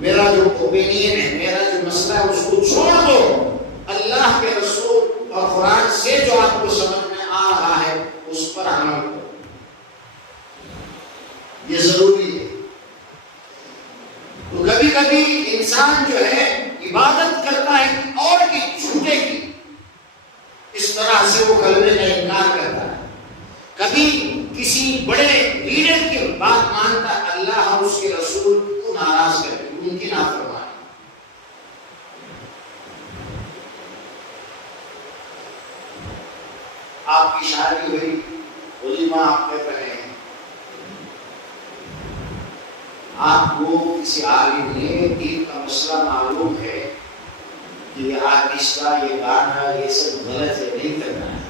میرا جو اوپینین ہے، میرا جو مسئلہ ہے، اس کو چھوڑ دو. اللہ کے رسول اور قرآن سے جو آپ کو سمجھ میں آ رہا ہے اس پر عمل کرو. یہ ضروری ہے. تو کبھی کبھی انسان جو ہے عبادت کرتا ہے اور کی جھوٹے کی، اس طرح سے وہ کلمے کا انکار کرتا ہے. کبھی کسی بڑے لیڈر کی بات مانتا ہے، اللہ اور اس کے رسول کو ناراض کر کے ان کی نافرمانی. آپ کی شادی ہوئی، ولیمہ آپ کر رہے ہیں، آپ کو کسی عالم نے دین کا مسئلہ معلوم ہے کہ یہ آتشہ، یہ گانا، یہ سب غلط ہے، نہیں کرنا ہے.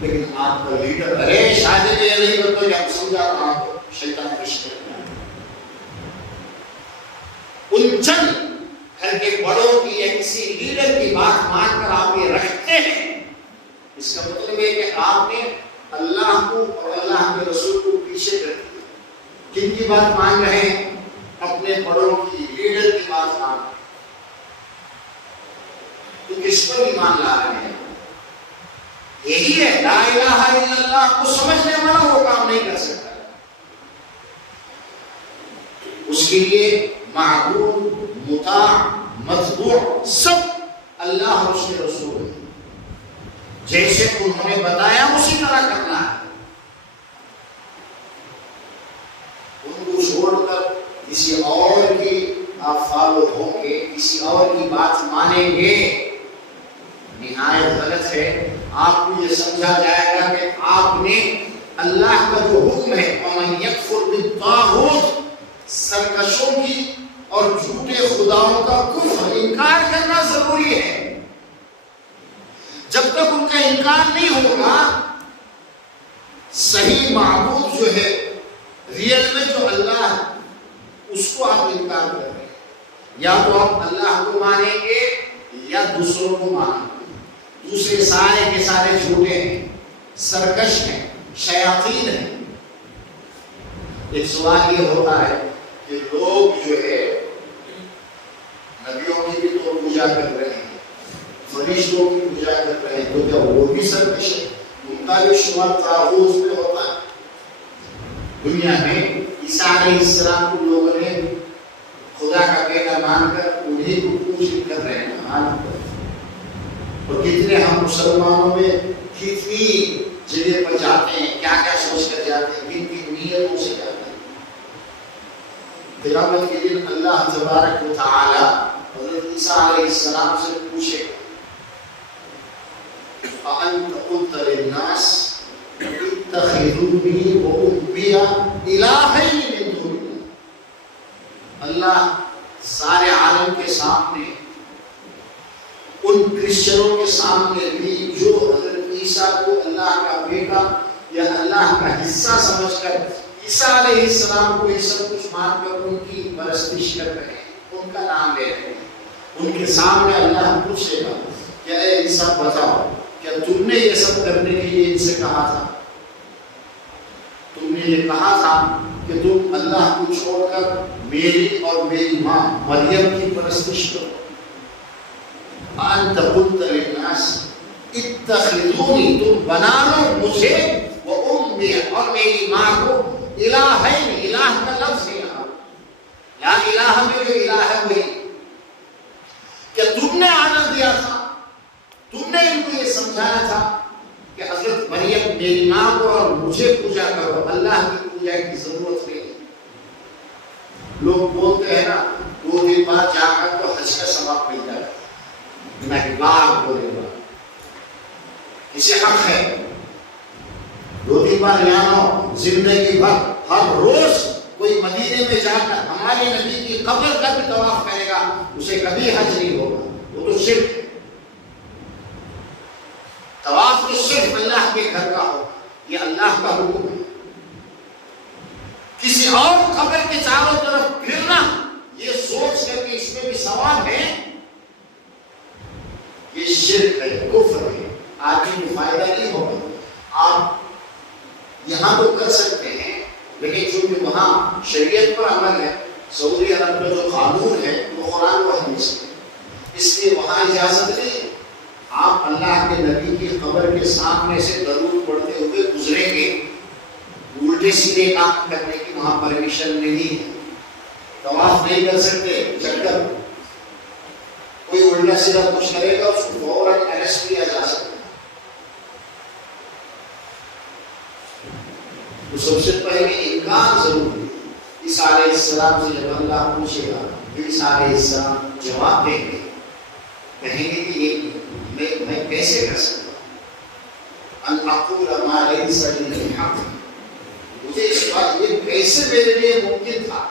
لیکن آپ کا لیڈر ارے شادی میں یہ نہیں کرتے، جب سمجھا رہا ہوں شیطان پیش کرنا ہے. ان چند گھر کے بڑوں کی یا کسی لیڈر کی بات مان کر آپ یہ رکھتے ہیں، اس کا مطلب ہے کہ آپ نے اللہ کو اور اللہ کے رسول کو پیچھے کر دیا. کن کی بات مان رہے ہیں؟ اپنے بڑوں کی، لیڈر کی بات مان رہے ہیں. تو کس پر ایمان لا رہے ہیں؟ یہی ہے لا الہ الا اللہ کو سمجھنے والا وہ کام نہیں کر سکتا. اس کے لیے معبود، مطاع، متبوع سب اللہ اور اس کے رسول ہے. جیسے انہوں نے بتایا اسی طرح کرنا ہے. ان کو چھوڑ کر کسی اور کی آپ فالو ہوں گے، کسی اور کی بات مانیں گے، نہایت غلط ہے. آپ کو یہ سمجھا جائے گا کہ آپ نے اللہ کا جو حکم ہے وَمَن يَكْفُرْ بِالطَّاغُوتِ، سرکشوں کی اور جھوٹے خداؤں کا کفر انکار کرنا ضروری ہے. جب تک ان کا انکار نہیں ہوگا، صحیح معبود جو ہے ریئل میں جو اللہ ہے اس کو آپ انکار کر رہے ہیں. یا تو آپ اللہ کو مانیں گے یا دوسروں کو مانیں گے. دوسرے سارے کے سارے جھوٹے ہیں، سرکش ہیں، شیاطین ہیں. ایک سوال یہ ہوتا ہے کہ لوگ جو ہے نبیوں کی بھی تو پوجا کر رہے ہیں، فرشتوں کی پوجا کر رہے ہیں، تو کیا وہ بھی سرکش ہے؟ ان کا بھی شمار طاغوت میں ہوتا ہے. دنیا میں عیسیٰ علیہ السلام کو لوگوں نے خدا کا بیٹا مان کر انہیں کو پوجا کر رہے ہیں. اور کتنے ہم مسلمانوں میں کتنی جگہ پر جاتے ہیں، کیا کیا سوچ کر جاتے ہیں، کن کن نیتوں سے جاتے ہیں. قیامت کے دن اللہ تبارک و تعالی حضرت عیسیٰ علیہ السلام سے پوچھے أَأَنْتَ قُلْتَ لِلنَّاسِ اتَّخِذُونِي وَأُمِّيَ إِلَٰهَيْنِ مِن دُونِ اللَّهِ. اللہ سارے عالم کے سامنے، ان کرسچنوں کے سامنے بھی جو حضرت عیسیٰ کو اللہ کا بیٹا یا اللہ کا حصہ سمجھ کر عیسیٰ علیہ السلام کو یہ سب کچھ مان کر ان کی پرستش کر رہے ہیں، ان کا نام لے رہے ہیں، ان کے سامنے اللہ پوچھے گا کہ اے عیسیٰ بتاؤ، کیا تم نے یہ سب کرنے کے لیے ان سے کہا تھا؟ تم نے یہ کہا تھا کہ تم اللہ کو چھوڑ کر میری اور میری ماں مریم کی پرستش کرو. أَنْتَ قُلْتَ لِلنَّاسِ اتَّخِذُونِي، تم بنا لو مجھے وَأُمِّيَ اور میری ماں کو الہین، الہ کا لفظ ہے یہاں، یا الہ میں جو الہ ہے وہی. کیا تم نے آنا دیا تھا؟ تم نے ان کو یہ سمجھایا تھا کہ حضرت مریم میری ماں کو اور مجھے پوجا کرو، اللہ کی پوجا کی ضرورت نہیں. لوگ بولتے ہیں نا 2 دن بعد جا کر تو حج کا ثواب مل جائے، نہ کہ بار بولے گا اسے حق ہے. 2 دن بعد یہاں زندگی بھر ہر روز کوئی مدینے میں جا کر ہمارے نبی کی قبر کا بھی طواف کرے گا، اسے کبھی حج نہیں ہوگا. وہ تو صرف طواف تو صرف اللہ کے گھر کا ہو، یہ اللہ کا حکم ہے. کسی اور قبر کے چاروں طرف پھرنا یہ سوچ کر کہ اس میں بھی ثواب ہے، یہ شرک ہے، کفر ہے. آدمی کو فائدہ نہیں ہوگا. آپ یہاں تو کر سکتے ہیں، لیکن چونکہ وہاں شریعت پر عمل ہے، سعودی عرب کا جو قانون ہے وہ قرآن و حدیث ہے، اس لیے وہاں اجازت نہیں. آپ اللہ کے نبی کی قبر کے سامنے سے درود پڑھتے ہوئے گزریں گے، الٹے سیدھے کام کرنے کی وہاں پرمیشن نہیں ہے. طواف نہیں کر سکتے. چکر کوئی الٹا سیدھا کچھ کرے گا اس کو فوراً اریسٹ کیا جا سکتا ہے. تو سب سے پہلے انکار ضروری ہے. عیسیٰ علیہ السلام سے جب اللہ پوچھے گا عیسیٰ علیہ السلام جواب دیں گے، کہیں گے کہ یہ میں کیسے کر سکتا ہوں؟ ان اقول ما لیس لی بالحق، مجھے اس بات یہ کیسے میرے لیے ممکن تھا؟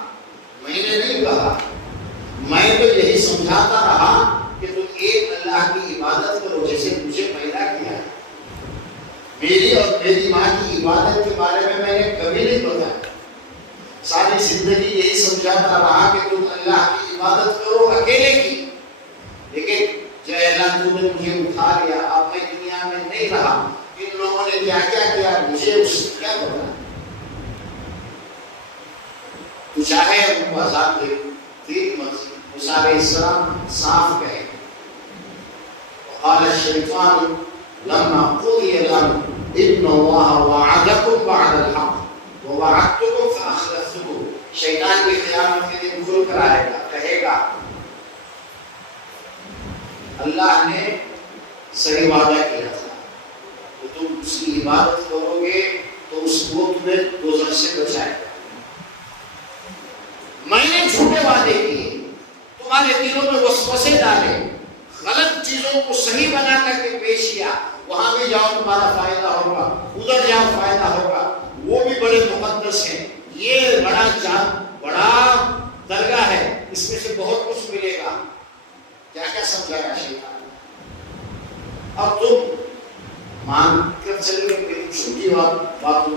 میں نے نہیں کہا، میں تو یہی سمجھاتا رہا کہ تم ایک اللہ کی عبادت کرو جیسے مجھے پیدا کیا ہے. میری اور میری ماں کی عبادت کے بارے میں نے کبھی نہیں بتایا. ساری زندگی یہی سمجھاتا رہا کہ تم اللہ کی عبادت کرو اکیلے کی. لیکن جو اللہ تو نے مجھے اٹھا لیا، اب میں دنیا میں نہیں رہا، ان لوگوں نے کیا کیا کیا مجھے اس سے کیا پتا؟ تو چاہے ان کو عذاب دے تیری مرضی. موسیٰ علیہ السلام صاف کہے وقال الشیطان لما قضی الامر ان اللہ وعدکم وعد الحق ووعدتکم فاخلفتکم. شیطان کی قیامت کے دن کھل کر آئے گا, کہے گا اللہ نے صحیح وعدہ کیا تھا تو تم اس کی عبادت کرو گے تو اس کو تمہیں دوزخ سے بچائے گا. میں نے جھوٹے وعدے کیے, تمہارے دلوں میں وسوسے ڈالے, غلط چیزوں کو صحیح بنا کر کے پیش کیا, وہاں بھی جاؤ تمہارا فائدہ ہوگا, ادھر جاؤ فائدہ ہوگا, وہ بھی بڑے مقدس ہیں, یہ بڑا درگاہ ہے, اس میں سے بہت کچھ ملے گا. کیا کیا سمجھایا شیطان. اب تم مان کر چلے گئے کہ چھوٹی بات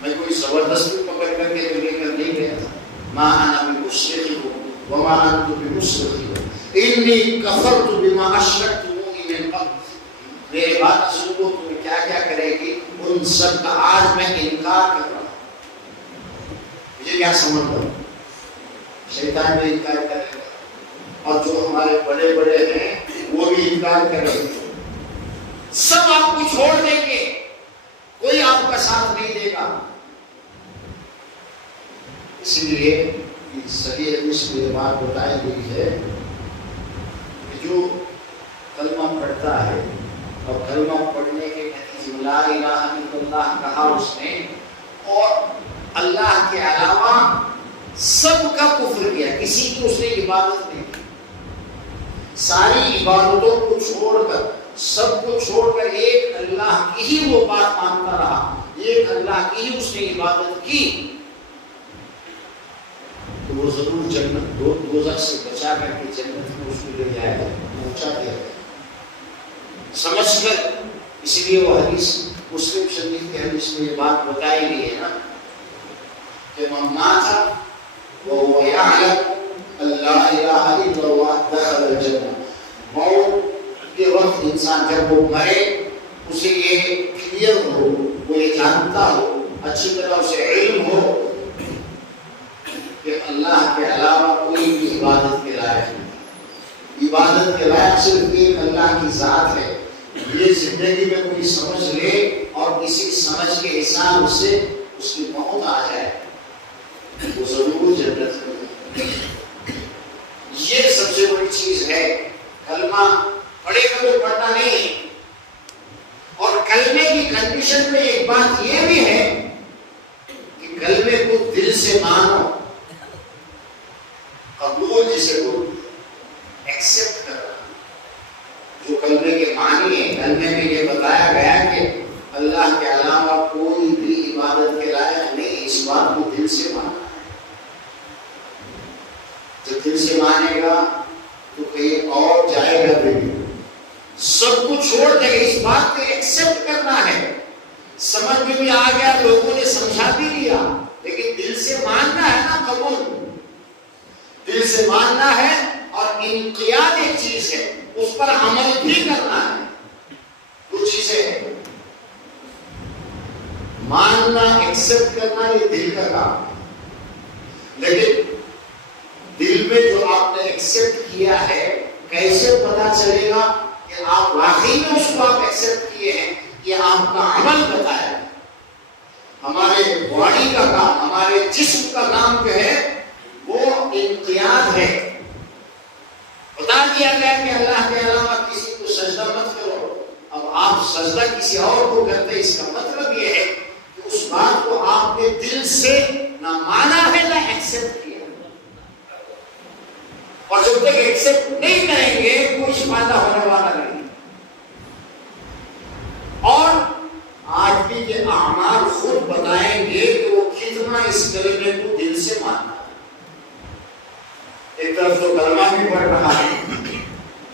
میں کوئی زبردستی پکڑ کر کے لے کر نہیں گیا تھا. ما انا بمصرخکم وما انتم بمصرخی انی کفرت بما اشرکتمونی من قبل. میری بات سن لو, تمہیں کیا کیا کرے گی ان سب کا آج میں انکار کر رہا ہوں. مجھے کیا سمجھ لو, شیطان بھی انکار کرے گا اور جو ہمارے بڑے بڑے ہیں وہ بھی انکار کریں گے. سب آپ کو چھوڑ دیں گے, کوئی آپ کا ساتھ نہیں دے گا. اس لیے صحیح حدیث میں یہ بات بتائی گئی ہے کہ جو کلمہ پڑھتا ہے اور کلمہ پڑھنے کے نتیجے میں لا الہ الا اللہ کہا اس نے اور اللہ کے علاوہ سب کا کفر کیا, کسی کی اس نے عبادت نہیں کی, ساری عبادتوں کو چھوڑ کر سب کو چھوڑ کر ایک اللہ کی ہی وہ بات مانتا رہا, ایک اللہ کی ہی اس نے عبادت کی, تو وہ ضرور جنت دوزخ سے بچا کر کے جنت میں اس کو لے جائے گا, پہنچا دے گا. سمجھ کر اس لیے وہ حدیث مسلم شریف کی حدیث میں یہ بات بتائی گئی ہے نا کہ من مات وهو يعلم ان لا اله الا الله دخل الجنة. موت کے وقت انسان جب وہ مرے اسے یہ کلیئر ہو, وہ یہ جانتا ہو, اچھی طرح اسے علم ہو کہ اللہ کے علاوہ کوئی بھی عبادت کے لائق نہیں. عبادت کے لائق صرف ایک اللہ کی ذات ہے. یہ زندگی میں کوئی سمجھ لے اور کسی سمجھ کے حساب سے اس کی موت آ جائے وہ ضرور جنت میں. یہ سب سے بڑی چیز ہے. کلمہ پڑھے کبھی پڑھنا نہیں, اور کلمے کی کنڈیشن میں ایک بات یہ بھی ہے کہ کلمے کو دل سے مانو, قبول جسے کو ایکسپٹ کرنا. جو کلمے کے معنی ہے, کلمے میں یہ بتایا گیا کہ اللہ کے علاوہ کوئی بھی عبادت کے لائق نہیں, اس بات کو دل سے ماننا ہے. جب دل سے مانے گا تو کہیں اور جائے گا بھی, سب کو چھوڑ دے گا. اس بات کو ایکسپٹ کرنا ہے. سمجھ میں بھی آ گیا, لوگوں نے سمجھا بھی لیا, لیکن دل سے ماننا ہے نا. قبول دل سے ماننا ہے, اور انقیاد ایک چیز ہے, اس پر عمل بھی کرنا ہے. دو چیزیں ہیں, ماننا, ایکسپٹ کرنا, یہ دل کا کام ہے. لیکن دل میں جو آپ نے ایکسپٹ کیا ہے, کیسے پتا چلے گا کہ آپ واقعی میں اس کو آپ ایکسپٹ کیے ہیں؟ یہ آپ کا عمل بتائے. ہمارے باڈی کا کام, ہمارے جسم کا کام جو ہے وہ انقیاد ہے. بتا دیا گیا کہ اللہ کے علاوہ کسی کو سجدہ مت کرو. اب آپ سجدہ کسی اور کو کرتے, اس کا مطلب یہ ہے کہ اس بات کو آپ نے دل سے نہ مانا ہے نہ ایکسپٹ کیا. اور جب تک ایکسپٹ نہیں کریں گے کوئی فائدہ ہونے والا نہیں. اور آج بھی کے اعمال خود بتائیں گے کہ وہ کتنا اس کلمے کو دل سے ماننا. ایک طرف تو کلمہ بھی پڑھ رہا ہے,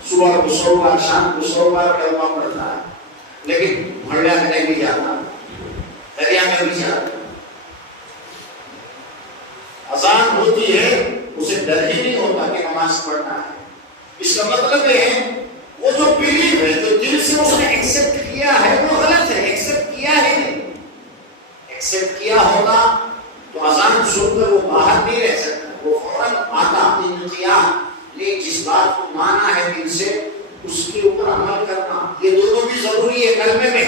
صبح کو 100 بار, شام کو 100 بار کلمہ پڑھتا ہے, لیکن محلہ میں نہیں جاتا, دریا میں بھی جاتا. اذان ہوتی ہے, اسے ڈر ہی نہیں ہوتا کہ نماز پڑھنا ہے. اس کا مطلب یہ ہے وہ جو بلیو ہے, جو دل سے اس نے ایکسپٹ کیا ہے وہ غلط ہے. ایکسپٹ ایکسپٹ کیا ہوگا تو اذان سن کر وہ باہر نہیں رہ سکتا، وہ فوراً آتا انقیاد، لیکن جس بات کو مانا ہے دل سے اس کے اوپر عمل کرنا، یہ دونوں بھی ضروری ہے کلمے میں۔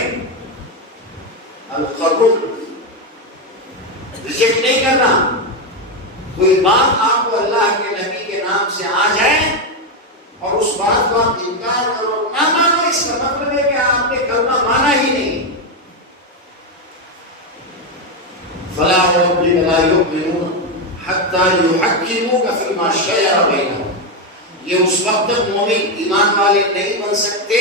القبول، ریجیکٹ نہیں کرنا۔ کوئی بات آپ کو اللہ کے نبی کے نام سے آ جائے اور اس بات کو آپ انکار کرو، نہ مانو، اس کا مطلب ہے کہ آپ نے کلمہ مانا ہی نہیں۔ فلا وربك لا يؤمنون حتى يحكموك فيما شجر بينهم، یہ اس وقت تک مومن ایمان والے نہیں بن سکتے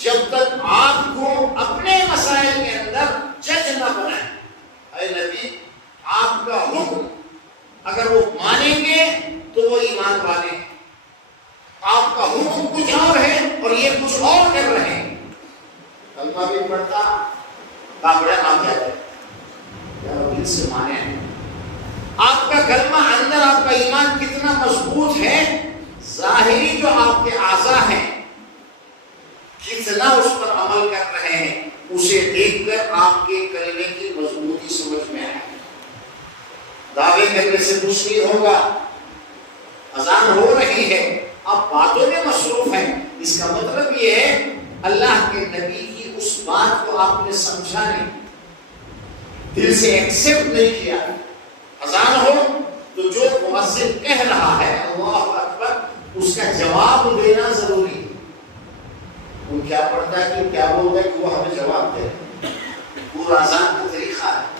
جب تک آپ کو اپنے مسائل کے اندر جج نہ بنائیں۔ اے نبی، آپ کا حکم اگر وہ مانیں گے تو وہ ایمان والے ہیں، آپ کا حکم کچھ اور ہے اور یہ کچھ اور کر رہے ہیں، کلمہ بھی پڑھتا کافرہ نام جاتا ہے، دل سے مانے ہیں۔ آپ کا کلمہ اندر، آپ کا ایمان کتنا مضبوط ہے، ظاہری جو آپ کے اعضاء ہیں کتنا اس پر عمل کر رہے ہیں، اسے دیکھ کر آپ کے کلمے کی مضبوطی سمجھ میں آئے۔ دعوے کرنے سے کچھ نہیں ہوگا، اذان ہو رہی ہے، آپ باتوں میں مصروف ہیں، اس کا مطلب یہ ہے اللہ کے نبی کی اس بات کو آپ نے سمجھا نہیں، دل سے ایکسپٹ نہیں کیا۔ اذان ہو تو جو مؤذن کہہ رہا ہے اللہ اکبر، اس کا جواب دینا ضروری ہے۔ وہ کیا پڑھتا ہے کہ کیا بولتا ہے کہ وہ ہمیں جواب دے، پورا اذان کا طریقہ ہے۔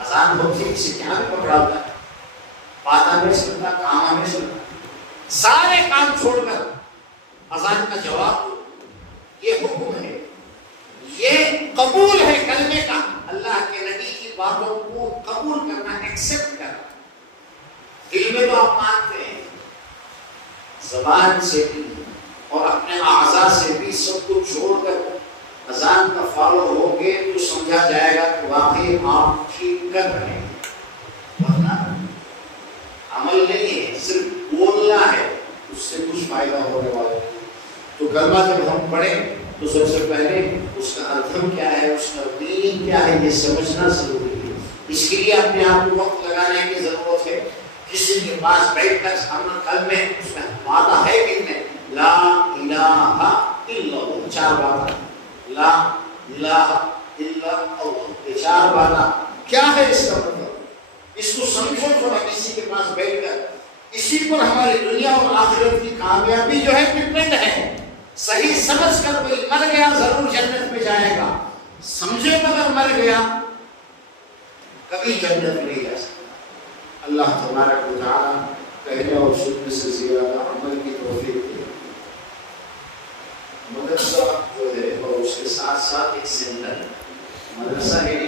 اذان ہوتی ہے، کسی کیا میں پکڑا ہوتا ہے، بات ہمیں سنتا، کام ہمیں سنتا، سارے کام چھوڑ کر اذان کا جواب دو، یہ حکم ہے، یہ قبول ہے کلمے کا، اللہ کے نبی کی باتوں کو قبول کرنا، ایکسپٹ کرنا۔ دل میں تو آپ مانتے ہیں، زبان سے بھی اور اپنے اعضاء سے بھی سب کو چھوڑ کر اذان کا فالو ہو گے تو سمجھا جائے گا کہ واقعی آپ ٹھیک کر رہے ہیں، ورنہ عمل نہیں ہے، صرف بولنا ہے، اس سے کچھ فائدہ ہونے والا ہے۔ تو کلمہ جب ہم پڑھیں تو سب سے پہلے اس کا ارتھم کیا ہے، اس کا میننگ کیا ہے، یہ سمجھنا ضروری ہے۔ اس کے لیے اپنے آپ کو وقت لگانے کی ضرورت ہے۔ کسی کے پاس بیٹھ کر ہم کلمے اس میں وعدہ ہے کتنے، لا الہ الا اللہ، 4 باتیں، لا الہ الا اللہ، یہ 4 باتیں کیا ہے، اس کا مطلب اس کو سمجھو تھوڑا کسی کے پاس بیٹھ کر۔ اسی پر ہماری دنیا اور آخرت کی کامیابی جو ہے ڈپینڈ ہے۔ صحیح سمجھ کر کوئی مر گیا ضرور جنت میں جائے گا، سمجھے مگر مر گیا کبھی جنت نہیں جا سکتا۔ اللہ تبارک و تعالی کہنے اور سننے سے زیادہ عمل کی توفیق دے۔ مدرسہ جو ہے اور اس کے ساتھ ساتھ ایک سینٹر، مدرسہ ہے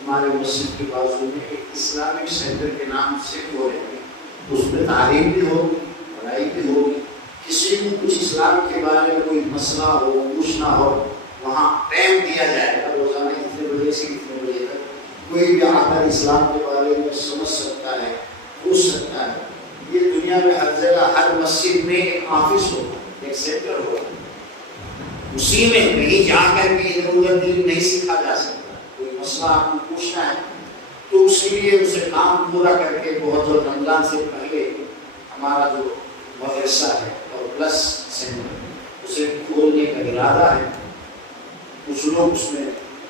ہمارے مسجد کے بازو میں ایک اسلامک سینٹر کے نام سے ہو رہے ہیں، اس میں تعلیم بھی ہوگی، پڑھائی بھی ہوگی، کسی کو کچھ اسلام کے بارے میں کوئی مسئلہ ہو، پوچھنا ہو، وہاں ٹائم دیا جائے گا، روزانہ اتنے بجے سے اتنے بجے تک کوئی بھی آ کر اسلام کے بارے میں سمجھ سکتا ہے، پوچھ سکتا ہے۔ یہ دنیا میں ہر جگہ، ہر مسجد میں ایک آفس ہوگا، ایک سینٹر ہوگا، اسی میں کہیں جا کر کے ادھر ادھر دین نہیں سیکھا جا سکتا۔ کوئی مسئلہ آپ کو پوچھنا ہے تو اس کے لیے اسے کام پورا کر کے بہت رمضان سے پہلے ہمارا جو مدرسہ ہے اور پلس سینٹر اسے کھولنے کا ارادہ ہے۔ کچھ لوگ اس میں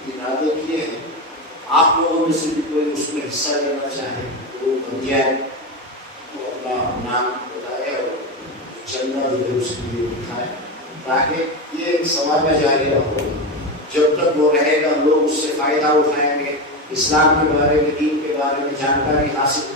ارادے کیے ہیں، آپ لوگوں میں سے بھی کوئی اس میں حصہ لینا چاہے تو وہ بن جائے، وہ اپنا نام بتائے اور چندہ جو ہے اس کے لیے دکھائے، تاکہ یہ ثواب جاریہ ہو۔ جب تک وہ رہے گا لوگ اس سے فائدہ اٹھائیں گے، اسلام کے بارے میں، دین کے بارے میں جانکاری حاصل